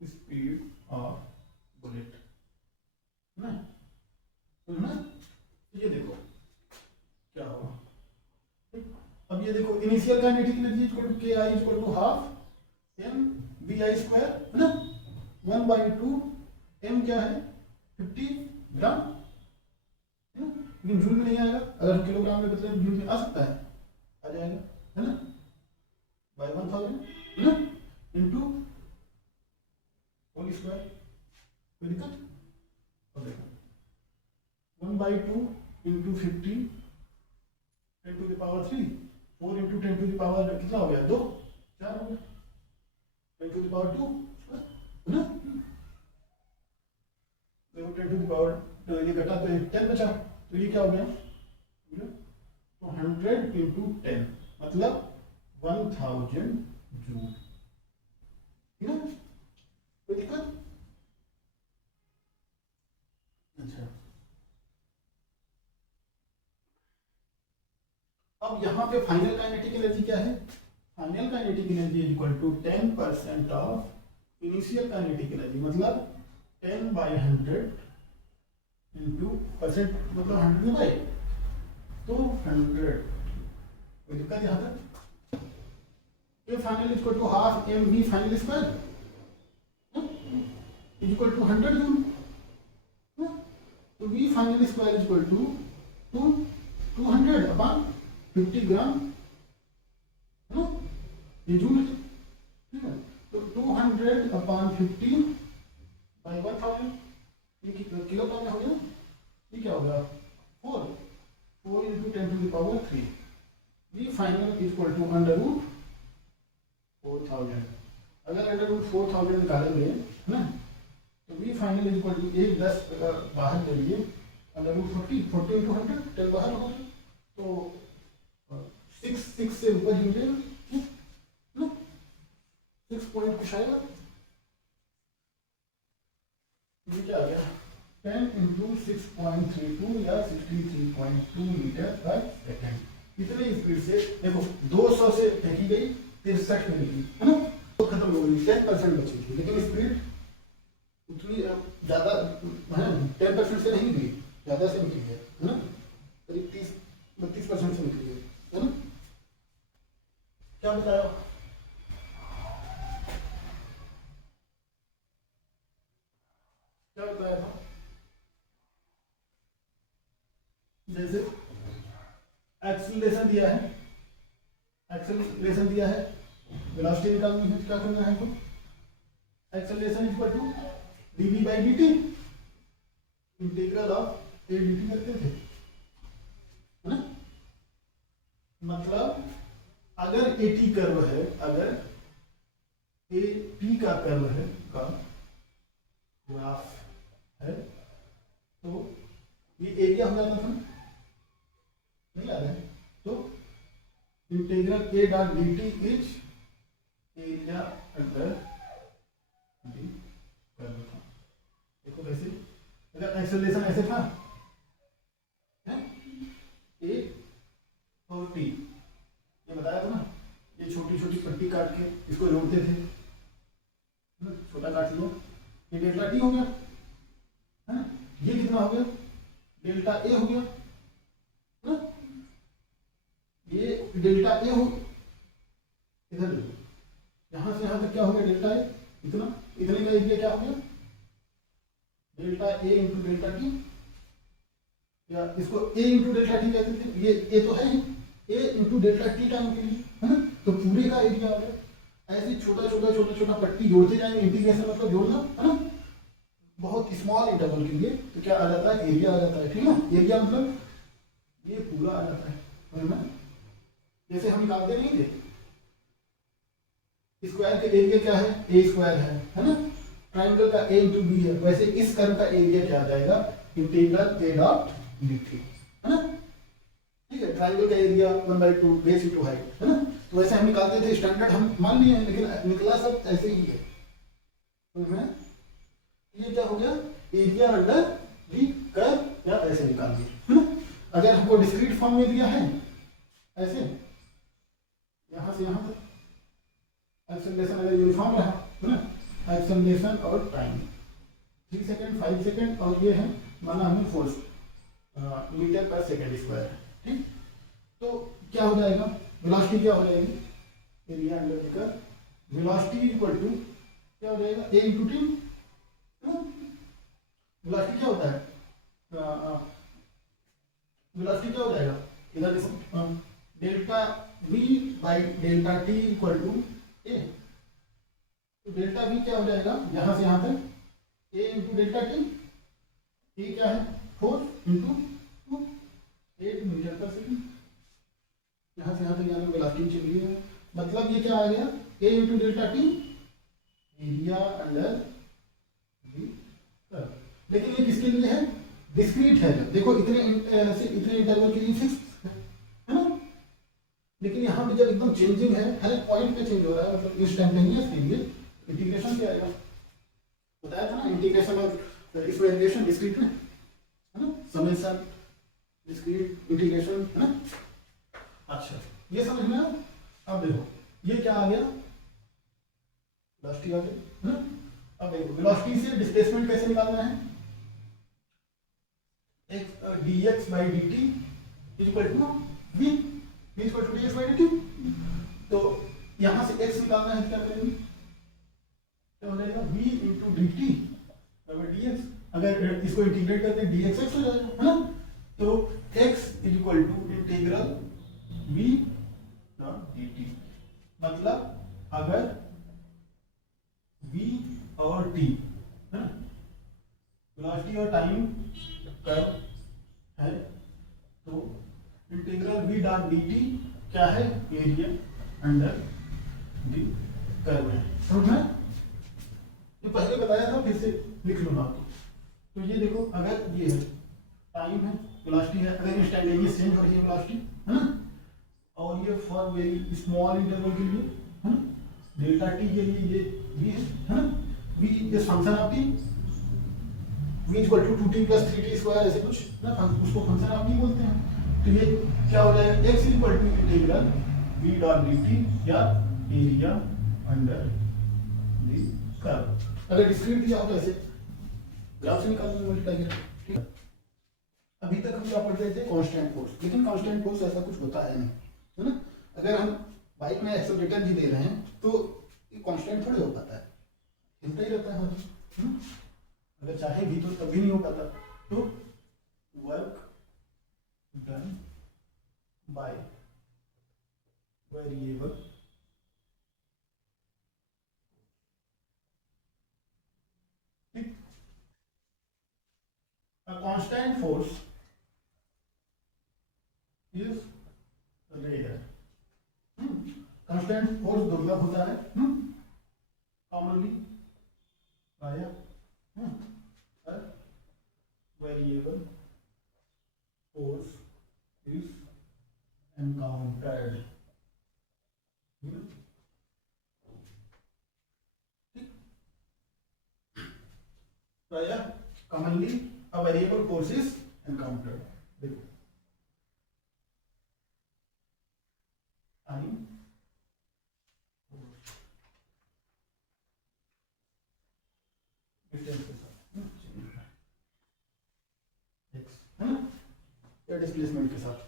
speed of bullet ना, तो ना ये देखो क्या होगा। अब ये देखो initial kinetic energy equal to KI equal to half mvi square, है ना, 1/2 m क्या है 50 ग्राम, लेकिन जूल में नहीं आएगा, अगर किलोग्राम में बदले जूल में आ सकता है, आ जाएगा, है ना, बाय 1000, है ना, इनटू होल स्क्वायर, कोई दिक्कत। अब देखो 1/2 into 50 10 to the power 3, 4 into 10 to the power कितना हो गया, 2, 4 हो गया, 10 टू द पावर 2, है ना। देखो 10 टू द पावर, तो ये घटा तो 10 बचा, तो ये क्या हो गया, तो 100 इंटू 10 मतलब 1000 जूल, ठीक है, कोई दिक्कत। अच्छा, अब यहाँ पे फाइनल काइनेटिक एनर्जी क्या है, final kinetic energy is equal to 10% of initial kinetic energy, मतलब 10/100 इंटू परसेंट, मतलब 100 बाई, तो 100, कोई दिक्कत यहाँ तक। ये final is equal to half mv final square is equal to 100 joule, तो v final square is equal to 200 upon 50 gram, है ना, ये जूल है, ठीक है। तो 200 अपॉन 50 बाई 1000, ये किलोग्राम में हो गया, ये क्या हो गया 4 into 10 to the power 3, V final equal to under root 4000। अगर अंडर रूट 4000 निकालेंगे ना, तो वी फाइनल इक्वल टू 10 अगर बाहर ले लिए, अंडर रूट 40 इंटू 100, 10 बाहर होगा, तो 6 से ऊपर ही मिलेगा, 6 पॉइंट कुछ आएगा, ये क्या आ गया 10 इंटू 6.32 या 63.2 मीटर पर सेकेंड। इतने स्पीड से देखो 200 से फेंकी गई 63 में निकली है ना, तो खत्म हो गई, 10% बची थी, लेकिन स्पीड उतनी ज्यादा है 10% से नहीं गई, ज्यादा से निकली है ना, करीब 30-32% से निकली है ना। क्या बताया, क्या बताया था, जैसे एक्सेलरेशन दिया है, एक्सेलरेशन दिया है, वेलोसिटी निकालनी है, क्या करना है हमको, acceleration equal to dv by dt, integral of a dt करते थे है ना। मतलब अगर at कर्व है, अगर at का कर्व है का ग्राफ है तो ये एरिया हो जाता था ना, नहीं याद है, तो integral a dot dt is area under the curve था। देखो कैसे, अगर एक्सेलरेशन ऐसे था ए और टी, ये बताया था ना, ये छोटी छोटी पट्टी काट के इसको जोड़ते थे, छोटा काट लिया, ये डेल्टा टी हो गया है ना, ये कितना हो गया डेल्टा ए हो गया है ना, ये डेल्टा ए हो, इधर देखो यहां से यहां तक क्या हो गया डेल्टा ए, इतना, इतने का एरिया क्या हो गया delta A into delta T, या इसको ए इंटू डेल्टा टी कहते थे, ये ए तो है ही, ए इंटू डेल्टा टी टाइम के लिए है ना, तो पूरे का एरिया आ गया। ऐसे छोटा छोटा छोटा छोटा पट्टी जोड़ते जाएंगे, इंटीग्रेशन मतलब जोड़ना है ना, बहुत स्मॉल इंटरवल के लिए, तो क्या आ जाता है एरिया आ जाता है, ठीक है ना, एरिया मतलब ये पूरा आ जाता है ना, जैसे हम निकालते नहीं थे स्क्वायर का एरिया क्या है ए स्क्वायर है ना, ट्राइंगल का ए इंटू बी है, वैसे इस कर्व का एरिया क्या आ जाएगा इंटीग्रल ए डॉट डी थी है ना, ठीक है, ट्राइंगल का एरिया 1/2 बेस इंटू हाइट है ना, तो वैसे हम निकालते थे, स्टैंडर्ड हम मान लिए हैं, लेकिन निकला सब ऐसे ही है, तो मैं ये क्या हो गया एरिया अंडर डी कर्व, या ऐसे निकाल दिए है ना। अगर हमको डिस्क्रीट फॉर्म में दिया है ऐसे यहां से यहां तक, एक्सेलरेशन अगर यूनिफॉर्म रहा है ना, एक्सेलरेशन और टाइम 3 सेकंड 5 सेकंड, और ये है माना हमें फोर्स मीटर पर सेकंड स्क्वायर है, ठीक, तो क्या हो जाएगा वेलोसिटी क्या हो जाएगी area under the curve, velocity equal to क्या हो जाएगा ए इंटू टी, वेलोसिटी क्या होता है, वेलोसिटी क्या हो जाएगा इधर देखो delta v by delta t equal to a, तो डेल्टा v क्या हो जाएगा यहां से यहां तक a इंटू डेल्टा टी, ये क्या है 4 इंटू 8 मीटर पर सेकंड, यहां से यहां तक यानी वेलोसिटी चली है, मतलब ये क्या आ गया a into delta T area under the curve, लेकिन ये किसके लिए है डिस्क्रीट है, देखो इतने इंटरवल के लिए फिक्स है ना, लेकिन यहाँ पे जब एकदम चेंजिंग है, हर एक पॉइंट पे चेंज हो रहा है, मतलब इंस्टेंटेनियस के लिए इंटीग्रेशन क्या आएगा, बताया था ना इंटीग्रेशन और इसमें इंटीग्रेशन डिस्क्रीट में है ना, समेशन डिस्क्रीट इंटीग्रेशन है ना। अच्छा ये समझ में आया, अब देखो ये क्या आ गया वेलोसिटी आ गई है ना, अब देखो वेलोसिटी से डिस्प्लेसमेंट कैसे निकालना है, dx by dt is equal to v is equal to dx by dt, तो यहां से x निकालना है, क्या करेंगे क्या हो जाएगा v into dt बराबर dx, अगर इसको इंटीग्रेट करते हैं dx x हो जाएगा है ना, तो x is equal to integral v dot dt, मतलब अगर v और t है ना, वेलोसिटी और टाइम कर्व है, तो इंटीग्रल v डॉट dt क्या है एरिया अंडर डी कर्व है, समझ में, जो पहले बताया था फिर से लिख लो ना, तो ये देखो अगर ये है टाइम है वेलोसिटी है, अगर इंस्टेंटेनियस चेंज हो रही है वेलोसिटी है ना, और ये फॉर वेरी स्मॉल इंटरवल के लिए है ना, डेल्टा टी के लिए ये v है ना, v is function of T, v equal to 2t plus 3t square ऐसे कुछ ना, उसको फंक्शन ऑफ टी बोलते हैं, तो ये क्या हो जाएगा, x equal to integral v dot dt या एरिया अंडर दी कर्व। अगर डिस्क्रीट दिया हो तो ऐसे ग्राफ से निकाल लेंगे मल्टीप्लाई करके, ठीक है। अभी तक हम क्या पढ़ रहे थे, कांस्टेंट फोर्स, लेकिन कांस्टेंट फोर्स ऐसा कुछ होता है नहीं, है ना। अगर हम बाइक में एक्सेलरेटर भी दे रहे हैं तो ये कांस्टेंट थोड़ी हो पाता है, हिलता ही रहता है हमारा। अगर चाहे भी तो तब भी नहीं हो पाता। तो work done by variable a constant force is rare। constant force दुर्लभ होता है, commonly आया variable force is encountered। प्रायः commonly a variable force is encountered। देखो टाइम डिस्टेंस के साथ x है ना, या डिस्प्लेसमेंट के साथ।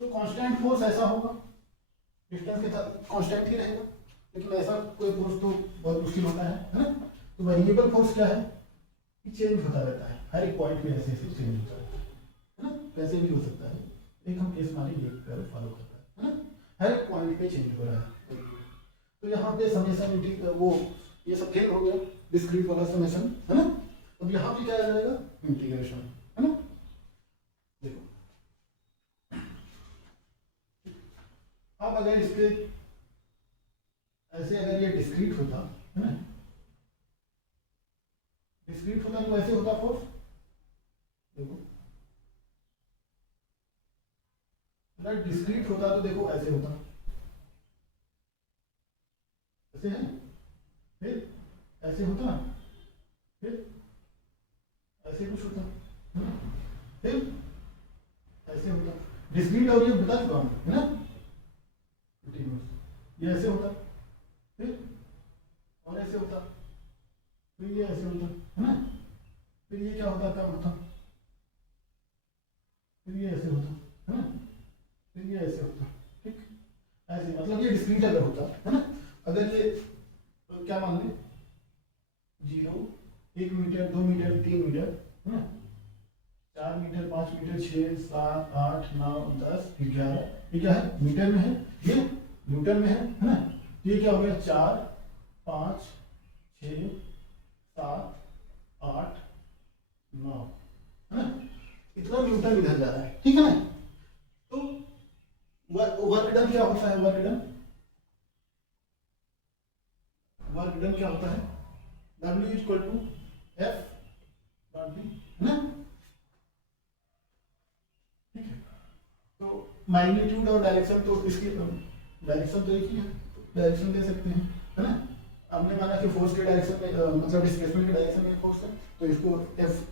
तो कांस्टेंट फोर्स ऐसा होगा, डिस्टेंस के साथ कांस्टेंट ही रहेगा, लेकिन ऐसा कोई फोर्स तो बहुत मुश्किल होता है ना। तो वेरिएबल फोर्स क्या है, कि चेंज होता रहता है, हर एक पॉइंट पे ऐसे ऐसे चेंज होता रहता है ना, कैसे भी हो सकता है। एक हम केस माने ये कर्व फॉलो करता है ना, हर एक पॉइंट पे चेंज हो रहा है। तो यहाँ पे समेशन वो ये सब खेल हो गया, डिस्क्रीट वाला समेशन, है ना। अब यहाँ पे क्या आ जाएगा, इंटीग्रेशन, है ना। देखो अब अगर इसके ऐसे अगर ये डिस्क्रीट होता है ना, डिस्क्रीट होता तो ऐसे होता फोर्स, देखो अगर डिस्क्रीट होता तो देखो ऐसे होता, ऐसे है, फिर ऐसे होता, फिर ऐसे कुछ होता, फिर ऐसे होता। डिस्क्रीट और ये बता चुका हूं, है ना, ये ऐसे होता, फिर और ऐसे होता, फिर ये ऐसे होता, है ना, फिर ये क्या होता, कब होता, फिर ये ऐसे होता, है ना, फिर ये ऐसे होता, ठीक। ऐसे मतलब ये डिस्क्रीट अगर होता, है ना। अगर ये तो क्या मान ले, 0, 1 मीटर, 2 मीटर, 3 मीटर, है ना, 4 मीटर, 5 मीटर, 6, 7, 8, 9, 10, 11, ये क्या है, मीटर में है, ये न्यूटन में है ना। ये क्या हो गया, 4, 5, 6, 7, 8, 9, है ना, इतना न्यूटन इधर जा रहा है, ठीक है ना। तो वर्क डन क्या होता है, वर्क डन क्या होता है, W equal to F dot D, है ना, ठीक है। तो मैग्नीट्यूड और डायरेक्शन, तो इसकी डायरेक्शन तो एक ही है, डायरेक्शन दे सकते हैं, है ना। हमने माना कि फोर्स के डायरेक्शन में मतलब डिस्प्लेसमेंट के डायरेक्शन में फोर्स है, तो इसको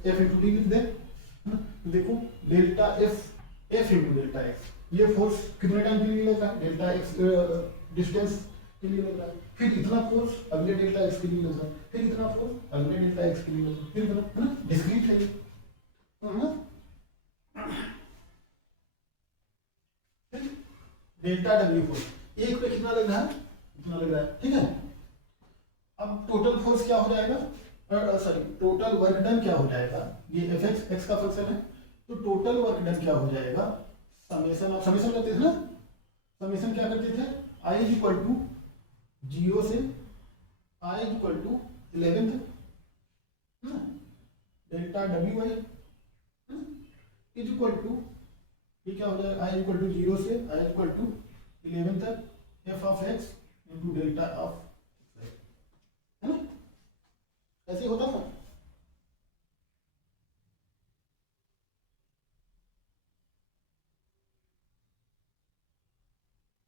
F इंटू डी लिख दे, है ना। तो देखो delta F into delta x, ये फोर्स कितने टाइम के लिए लग रहा है, डेल्टा एक्स डिस्टेंस के लिए लग रहा है, फिर इतना फोर्स अगले डेल्टा एक्स के लिए लग रहा है, फिर इतना फोर्स अगले डेल्टा एक्स के लिए लग रहा है, फिर इतना, है ना, डिस्क्रीट है ये, है ना। डेल्टा डब्ल्यू फोर्स एक पे कितना लग रहा है, इतना लग रहा है, ठीक है। अब टोटल फोर्स क्या हो जाएगा, सॉरी टोटल वर्क डन क्या हो जाएगा, ये एफ एक्स का फंक्शन है, तो टोटल वर्क डन क्या हो जाएगा, समेशन, आप समेशन करते थे ना, समेशन क्या करते थे, आई इज इक्वल टू 0 से आई इज इक्वल टू 11 तक, है ना, delta W Y is equal to, ये क्या हो जाएगा, आई इक्वल टू 0 से आई इक्वल टू 11 तक F of x into delta of, है ना, ऐसे होता था।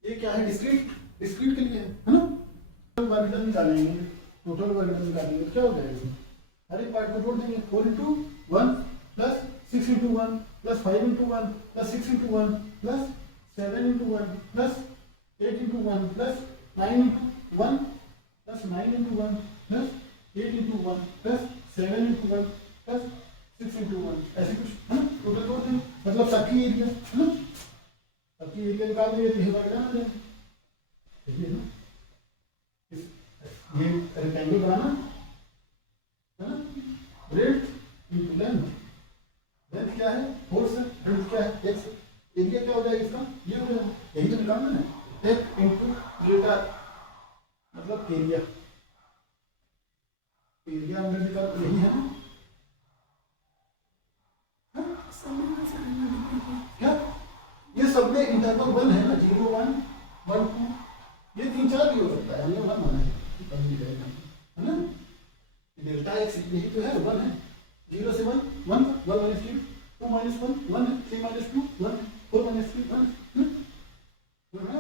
ये क्या है, डिस्क्रीट के लिए है ना। वर्क डन निकालेंगे, टोटल वर्क डन निकालेंगे, क्या हो जाएगा, हर एक पार्ट को जोड़ देंगे, 4 into 1 plus 6 into 1 plus 5 into 1 plus 6 into 1 plus 7 into 1 plus 8 into 1 plus 9 into 1 plus 9 into 1 plus 8 into 1 plus 7 into 1 plus 6 into 1 ऐसे कुछ है ना टोटल कर देंगे मतलब सबकी एरिया है ना सबकी एरिया निकाल देंगे तो ये वर्ग डन हो जाएगा ठीक है ना ये रेक्टेंगल बनाना है ना ब्रेड्थ इनटू लेंथ लेंथ क्या है 4 से ब्रेड्थ क्या है x एरिया क्या हो जाएगा इसका ये हो जाएगा यही तो निकालना है f इनटू डेल्टा मतलब एरिया एरिया अंदर निकाल यही है ना क्या ये सब में इंटरवल 1 है ना 0 1 1 2 ये 3 4 भी हो सकता है हमने 1 माना है है ना डेल्टा x यही तो है 1 है 0 से 1 1 1 -3 2 -1 1 3 -2 1 4 -3 1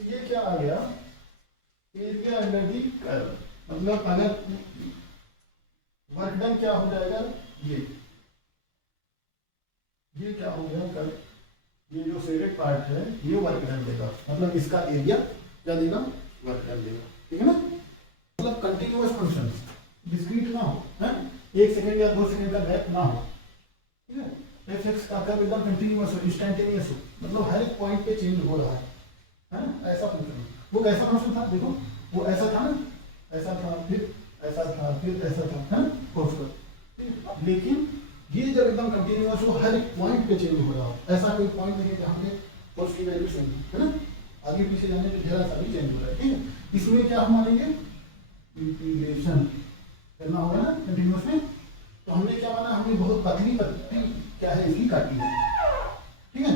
तो ये क्या आ गया एरिया अंडर दी कर्व मतलब अगर वर्क डन क्या हो जाएगा ये क्या हो गया कर्व ये जो फेवरेट पार्ट है ये वर्क डन देगा मतलब इसका एरिया क्या देगा वर्क डन देगा ठीक है ना मतलब कंटिन्यूअस फंक्शन डिस्क्रीट ना हो है 1 सेकंड या 2 सेकंड का गैप ना हो ठीक है f(x) का कर्व एकदम कंटिन्यूअस हो इंस्टेंटेनियस हो मतलब हर एक पॉइंट पे चेंज हो रहा है ना ऐसा फंक्शन वो कैसा फंक्शन था देखो वो ऐसा था ना ऐसा था फिर ऐसा था फिर ऐसा था है ना लेकिन ये जब एकदम कंटिन्यूअस हो हर एक पॉइंट पे चेंज हो रहा हो ऐसा कोई पॉइंट नहीं है जहाँ पे फोर्स की वैल्यू सेम है ना आगे पीछे जाने पे जरा सा भी चेंज हो रहा है ठीक है इसमें क्या हम मानेंगे इंटीग्रेशन करना होगा ना कंटिन्यूअस में तो हमने क्या माना हमने बहुत पतली पट्टी क्या है इसकी काटी है ठीक है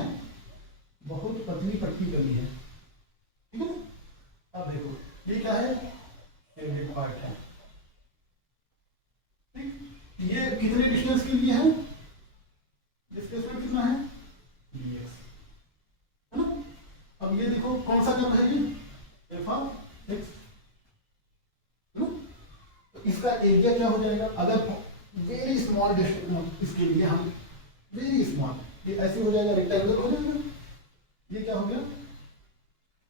बहुत पतली पट्टी करी है ठीक है अब देखो ये क्या है फेवरेट पार्ट है ठीक ये कितने डिस्टेंस के लिए है डिस्प्लेसमेंट कितना है dx है ना अब ये देखो कौन सा कर्व है ये f(x) तो इसका एरिया क्या हो जाएगा अगर वेरी स्मॉल डिस्टेंस इसके लिए हम वेरी स्मॉल ये ऐसे हो जाएगा रेक्टेंगल हो जाएगा ये क्या हो गया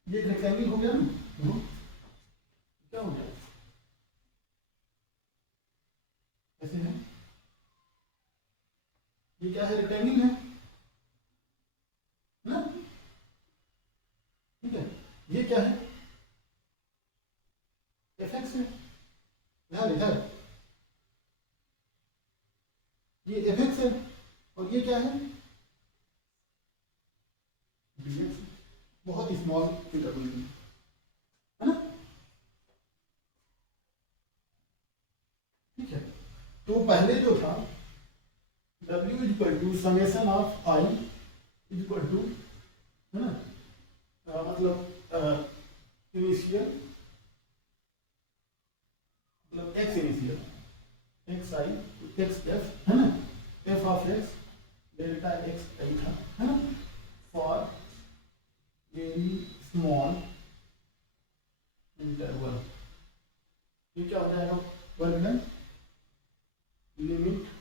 ये रेक्टेंगल हो गया ना क्या हो गया ऐसे है ये क्या है रेक्टेंगल है ना ठीक है ये क्या है f(x) है इधर ये f(x) है और ये क्या है dx बहुत स्मॉल इंटरवल है ना ठीक है तो पहले जो था W = summation of I = है ना मतलब इनिशियल मतलब x इनिशियल xi xf है ना f(x) डेल्टा x i था है ना फॉर वेरी स्मॉल इंटरवल ये क्या हो जाएगा work done limit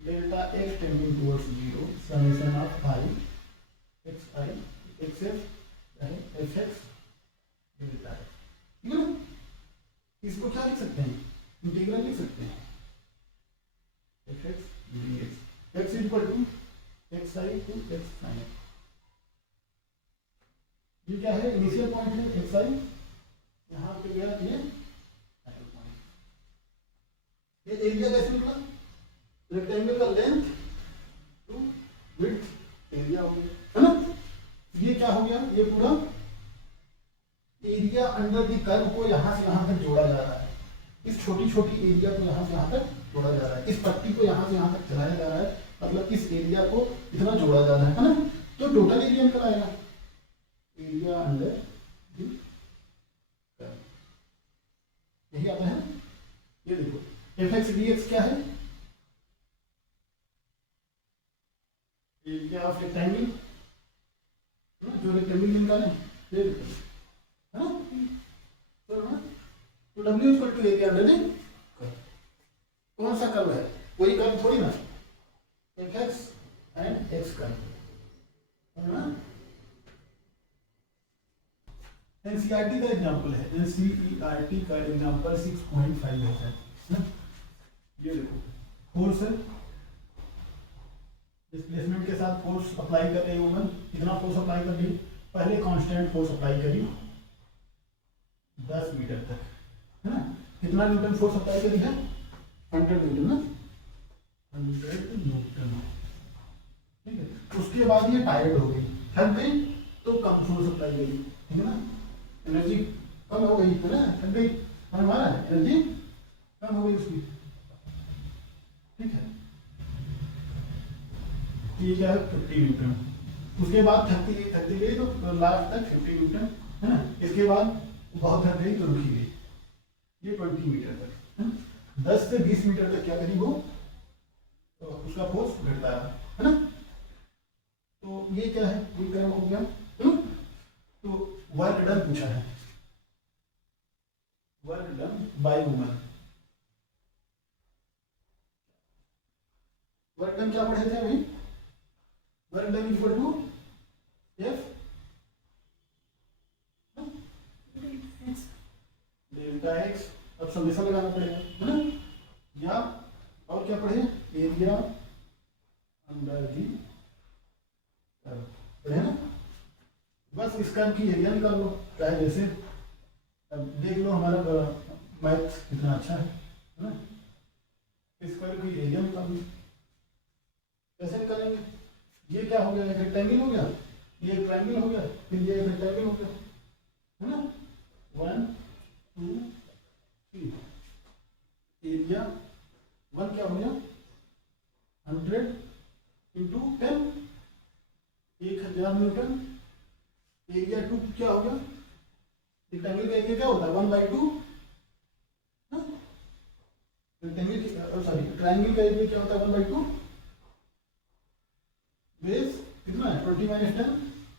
delta x tending towards 0 summation of i xi xf fx delta x ठीक है ना इसको क्या लिख सकते हैं इंटीग्रल लिख सकते हैं fx dx x = xi to x sin ये क्या है इनिशियल पॉइंट है xi यहाँ पे गया ये एरिया कैसे निकला रेक्टेंगल का लेंथ टू विड्थ एरिया हो गया है ना ये क्या हो गया ये पूरा एरिया अंडर द कर्व को यहाँ से यहाँ तक जोड़ा जा रहा है इस छोटी छोटी एरिया को यहाँ से यहाँ तक जोड़ा जा रहा है इस पट्टी को यहाँ से यहाँ तक चलाया जा रहा है मतलब इस एरिया को इतना जोड़ा जा रहा है ना तो टोटल एरिया निकल आएगा एरिया अंडर द कर्व यही आता है ये देखो f(x) dx क्या है एरिया ऑफ रेक्टेंगल जो रेक्टेंगल निकाले फिर है ना तो W = area under the curve कौन सा कर्व है वही कर्व थोड़ी ना एनसीईआरटी का एग्जांपल है, एनसीईआरटी का एग्जांपल 6.5 है ना। ये देखो फोर्स है, डिस्प्लेसमेंट के साथ फोर्स अप्लाई कर रही वुमन, कितना फोर्स अप्लाई कर रही, पहले कांस्टेंट फोर्स अप्लाई करी 10 मीटर तक, है ना। कितना न्यूटन फोर्स अप्लाई करी है, 100 न्यूटन ना, 100 न्यूटन, ठीक है। उसके बाद ये टायर्ड हो गई, थक गई, तो कम फोर्स अप्लाई करी, ठीक है ना, एनर्जी कम हो गई है ना, थक गई, हमारा एनर्जी कम हो गई उसकी, ठीक है। ये क्या है 50 न्यूटन, उसके बाद थकती गई तो लास्ट तक 50 न्यूटन, है ना। इसके बाद बहुत थक गई तो रुकी गई, ये 20 मीटर तक, है ना। 10 से 20 मीटर तक क्या करी वो, तो उसका फोर्स घटता है ना। तो ये क्या है, ये क्या हो गया, तो वर्क डन पूछा है, work done by woman. Work done क्या पढ़े थे अभी, work done equal to F delta X, अब समेशन लगाना पड़ेगा, है ना। या और क्या पढ़े, एरिया अंडर दी पढ़े ना। बस इस कर्व की एरिया निकालो, चाहे जैसे, अब देख लो हमारा मैथ कितना अच्छा है ना। इस कर्व की एरिया निकालो, कैसे निकालेंगे, ये क्या हो गया, एक रेक्टेंगल हो गया, ये एक ट्रायंगल हो गया, फिर ये एक रेक्टेंगल हो गया, है ना। 1 2 3, एरिया 1 क्या हो गया 100 इंटू 10, 1000 न्यूटन। एरिया 2 क्या हो गया, रेक्टेंगल का एरिया क्या होता है 1/2, रेक्टेंगल सॉरी ट्रायंगल का एरिया क्या होता है 1/2, बेस कितना है 20 - 10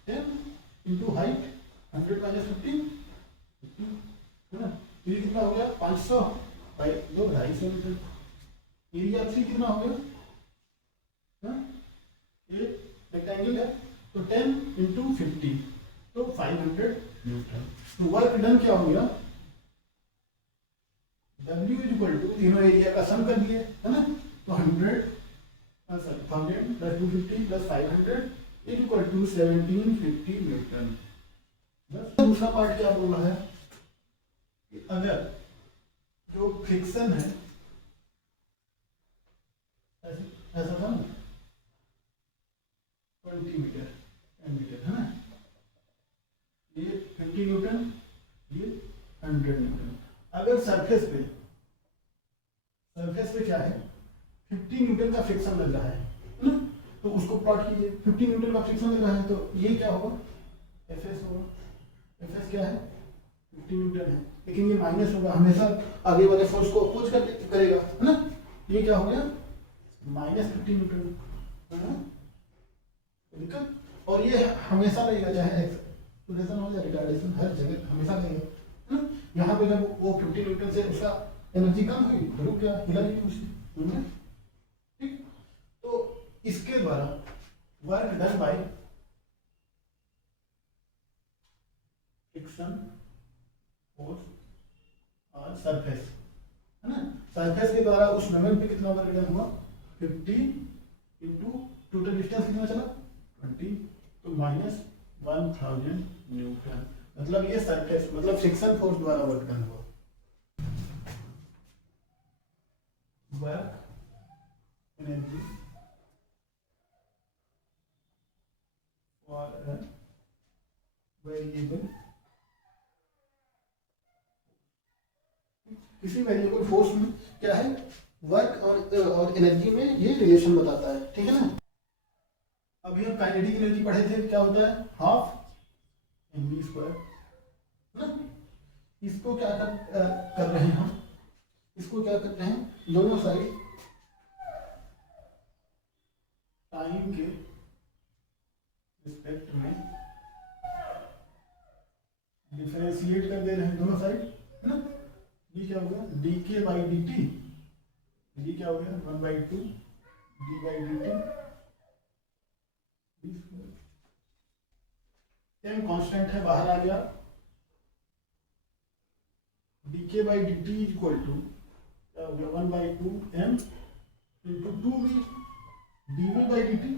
10 इंटू हाइट 100 - 50, है ना। ये कितना हो गया 500 बाई 2 250 मीटर। एरिया 3 कितना हो गया, ये रेक्टेंगल है तो 10 इंटू 50 तो 500 न्यूटन। तो वर्क डन क्या हो गया, W इक्वल टू तीनों एरिया का सम कर दिए, है ना। तो 100 plus 250 plus 500 equal to 1750 newton. बस दूसरा पार्ट क्या बोल रहा है कि अगर जो फ्रिक्शन है ऐसा था ना 20 मीटर है ना, ये 50 न्यूटन, ये 100 न्यूटन। अगर सरफेस पे क्या है 50 न्यूटन का फ्रिक्शन लग रहा है ना, तो उसको प्लॉट कीजिए, 50 न्यूटन का फ्रिक्शन लग रहा है तो ये क्या होगा एफएस होगा, एफएस क्या है 50 न्यूटन है, लेकिन ये माइनस होगा, हमेशा आगे वाले फोर्स को अपोज करेगा, है ना। ये क्या हो गया -50 न्यूटन, है ना, दिक्कत। और ये हमेशा लगेगा, चाहे एक्सलेशन हो या रिटार्डेशन, हर जगह हमेशा लगेगा, है ना। यहाँ पे जब वो 50 न्यूटन से उसका एनर्जी कम हुई तो रुक गया, हिला नहीं उससे, ठीक। तो इसके द्वारा work done by friction force और सरफेस, है ना। सरफेस के द्वारा उस मोमेंट पे कितना वर्क डन हुआ 50 इंटू टोटल डिस्टेंस कितना चला 20, तो -1000 न्यूटन। मतलब ये सरफेस मतलब फ्रिक्शन फोर्स द्वारा वर्क डन हुआ। Work energy for a variable, किसी वेरिएबल फोर्स में क्या है वर्क और एनर्जी में ये रिलेशन बताता है, ठीक है ना। अभी हम काइनेटिक एनर्जी पढ़े थे, क्या होता है 12 mv², है ना। इसको क्या कर रहे हैं हम, इसको क्या कर रहे हैं दोनों साइड टाइम के रिस्पेक्ट में डिफरेंशिएट कर दे रहे हैं दोनों साइड, है ना। ये क्या हो गया dk/dt, ये क्या हो गया 1/2 d/dt, टाइम कांस्टेंट है बाहर आ गया, D K by D T equal to 1/2 m into 2v dv by D T,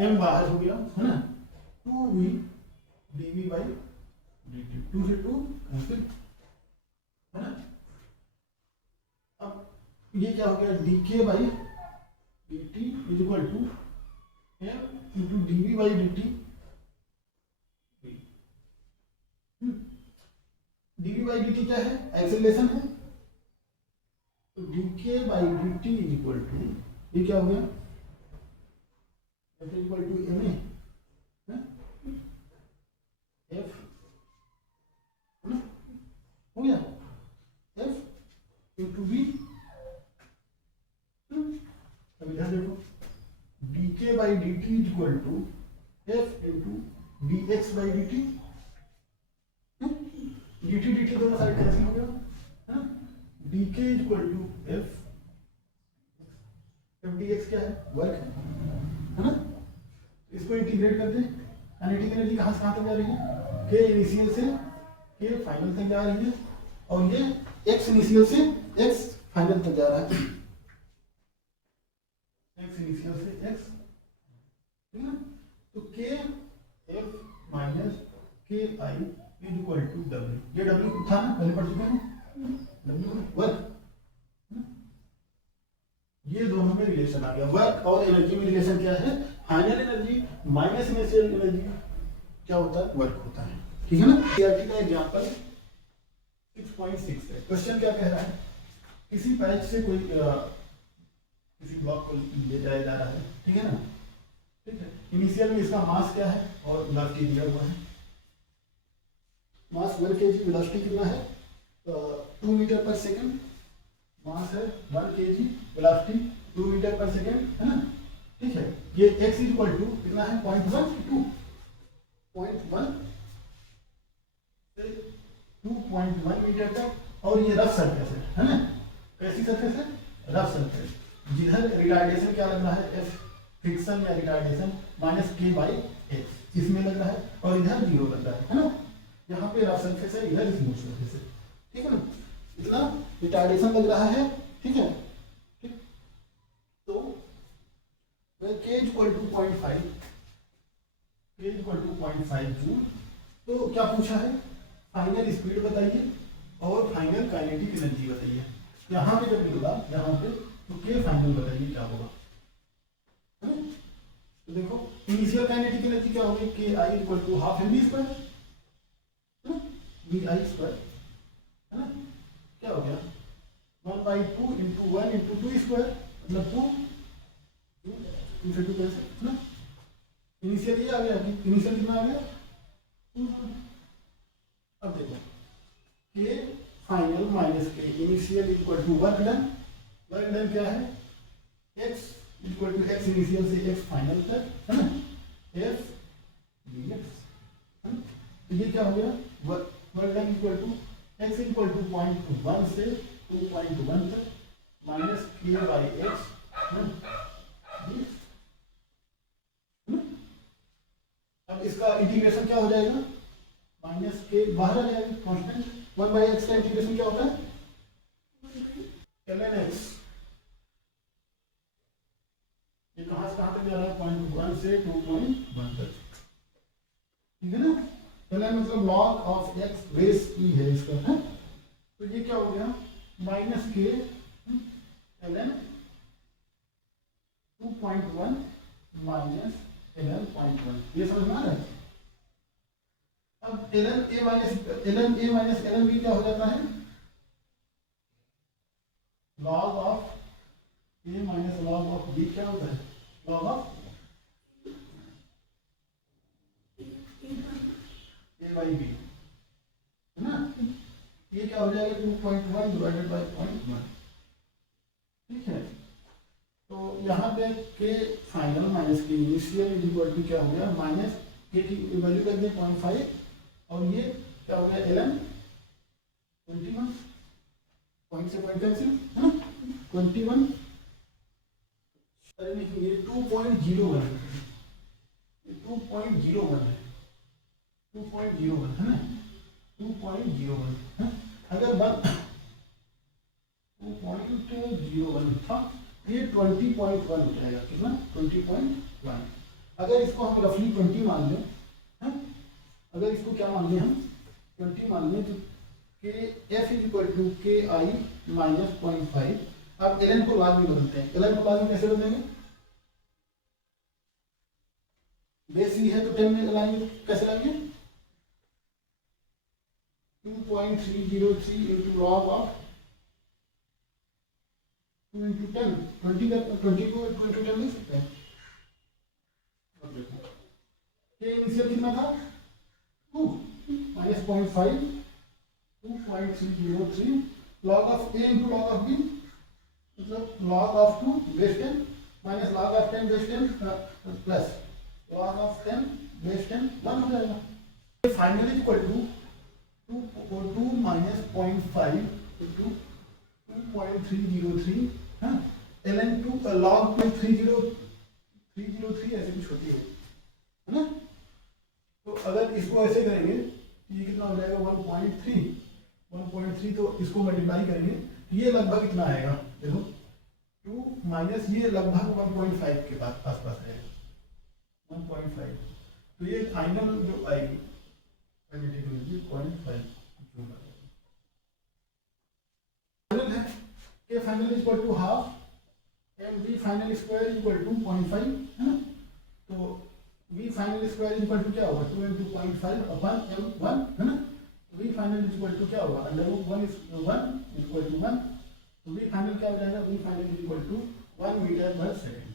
m बाहर हो गया है ना, 2v dv by D T, 2 से 2 कैंसिल है ना। अब ये क्या हो गया, D K by D T is equal to m into dv by D T, dv by D T क्या है, एक्सेलरेशन है, तो dk by D T is equal to, ये क्या हो गया, f equal to ma f हो गया, f इंटू v, अब इधर देखो dk by D T is equal to f into dx by D T, dt दोनों साइड कैंसिल हो गया है ना, dk is equal to f dx क्या है, वर्क है ना। इसको इंटीग्रेट कर दें, काइनेटिक एनर्जी कहाँ से कहाँ तक जा रही है, k इनिशियल से k फाइनल तक जा रही है, और ये x इनिशियल से x फाइनल तक जा रहा है, x इनिशियल से x, ठीक है ना। तो k f minus k i is equal to w, ये w था ना, पहले पढ़ चुके हैं, w वर्क, ये दोनों में रिलेशन आ गया, वर्क और एनर्जी में रिलेशन क्या है, final energy minus initial energy क्या होता है, वर्क होता है, ठीक है ना। सीआरटी का एग्जांपल 6.6 है, क्वेश्चन क्या कह रहा है, किसी पैच से कोई किसी ब्लॉक को ले जाया जा रहा है, ठीक है ना, ठीक है। इनिशियल में इसका मास क्या है और वेलोसिटी दिया हुआ है, मास 1 kg, वेलोसिटी कितना है 2 मीटर पर सेकंड, मास है 1 kg, वेलोसिटी 2 मीटर पर सेकंड, है ना, ठीक है। ये x इक्वल टू कितना है 0.1 से 2.1 मीटर तक, और ये रफ सरफेस है ना, कैसी सरफेस है, रफ सरफेस, जिधर रिटार्डेशन क्या लग रहा है, f फ्रिक्शन या retardation minus k by x इसमें लग रहा है, और इधर 0 लग रहा है ना, यहाँ पे रफ सरफेस है, इधर स्मूथ सरफेस है, ठीक है ना, इतना रिटार्डेशन लग रहा है, ठीक है, ठीक। तो k equal to 0.5, k equal to 0.5 joule, तो क्या पूछा है, फाइनल स्पीड बताइए और फाइनल काइनेटिक एनर्जी बताइए, यहाँ पे जब मिला यहाँ पे, तो k फाइनल बताइए क्या होगा, तो देखो इनिशियल काइनेटिक एनर्जी क्या होगी, k i equal to half mv square vi square, है ना, क्या हो गया 1/2 इंटू 1 इंटू 2 स्क्वायर, मतलब 2 से 2 कैसे, है ना। इनिशियल ये आ गया, इनिशियल कितना आ गया, अब देखो k final minus k initial equal to work done, work done क्या है, x equal to x initial से x फाइनल तक, है ना, f dx, है ना। तो ये क्या हो गया, work done equal to x equal to 0.1 से 2.1 तक माइनस k बाई x, अब इसका इंटीग्रेशन क्या हो जाएगा, माइनस k बाहर आ जाएगा, कांस्टेंट 1/x का इंटीग्रेशन क्या होता है, ln x, ये कहां से कहां तक जा रहा है, 0.1 से 2.1 तक, ठीक है ना। ln मतलब log of x base e है इसका, है, तो ये क्या हो गया minus k ln 2.1 minus ln 0.1, ये समझ में आ रहा है। अब ln a minus ln b क्या हो जाता है, log of a minus log of b क्या होता है, log of a by b, है ना, ये क्या हो जाएगा 2.1 डिवाइडेड बाई 0.1, ठीक है। तो यहाँ पे k final minus k initial is equal to क्या हो गया, माइनस k की वैल्यू कर दें 0.5, और ये क्या हो गया ln 21, पॉइंट से पॉइंट कैंसिल, है ना, 21, अरे नहीं ये 2.01 है, 2.01 है, 2.01 है ना, 2.01। अगर 2.01 था, ये 20.1 हो जाएगा। कितना? 20.1। अगर इसको हम रफली 20 मान लें, अगर इसको क्या मान लें हम, 20 मान लें, तो के एफ इज इक्वल टू के आई माइनस 0.5। अब एल एन को लॉग में बदलते हैं। एल एन को लॉग में कैसे बदलेंगे? बेस ई है तो 10 में लाएंगे, कैसे लाएंगे? 2.303 इंटू लॉग ऑफ 2 इंटू 10, 20 को 2 इंटू 10 लिख सकते हैं। के इनिशियल कितना था? 2 minus 0.5, 2.303 log of a into log of b, मतलब log of 2 base 10 minus log of 10 base 10 plus log of 10 base 10 1 हो जाएगा। Finally equal to 2 minus 0.5 into 2.303, हाँ, ln 2 log में 303 ऐसे कुछ होती है ना। तो अगर इसको ऐसे करेंगे तो ये कितना हो जाएगा? 1.3, तो इसको मल्टीप्लाई करेंगे तो ये लगभग कितना आएगा? देखो 2 माइनस ये लगभग 1.5 के आसपास आएगा, 1.5। तो ये फाइनल जो आएगी 0.5 फाइनल है। K final equal to half M V final square equal to 0.5 है ना। तो we final square equal to क्या होगा? 2 into 0.5 अपन m1 है ना। तो वी फाइनल इक्वल टू क्या होगा? Under root 1 equal to 1। तो वी फाइनल क्या हो जाएगा? V final equal to 1 metre per second.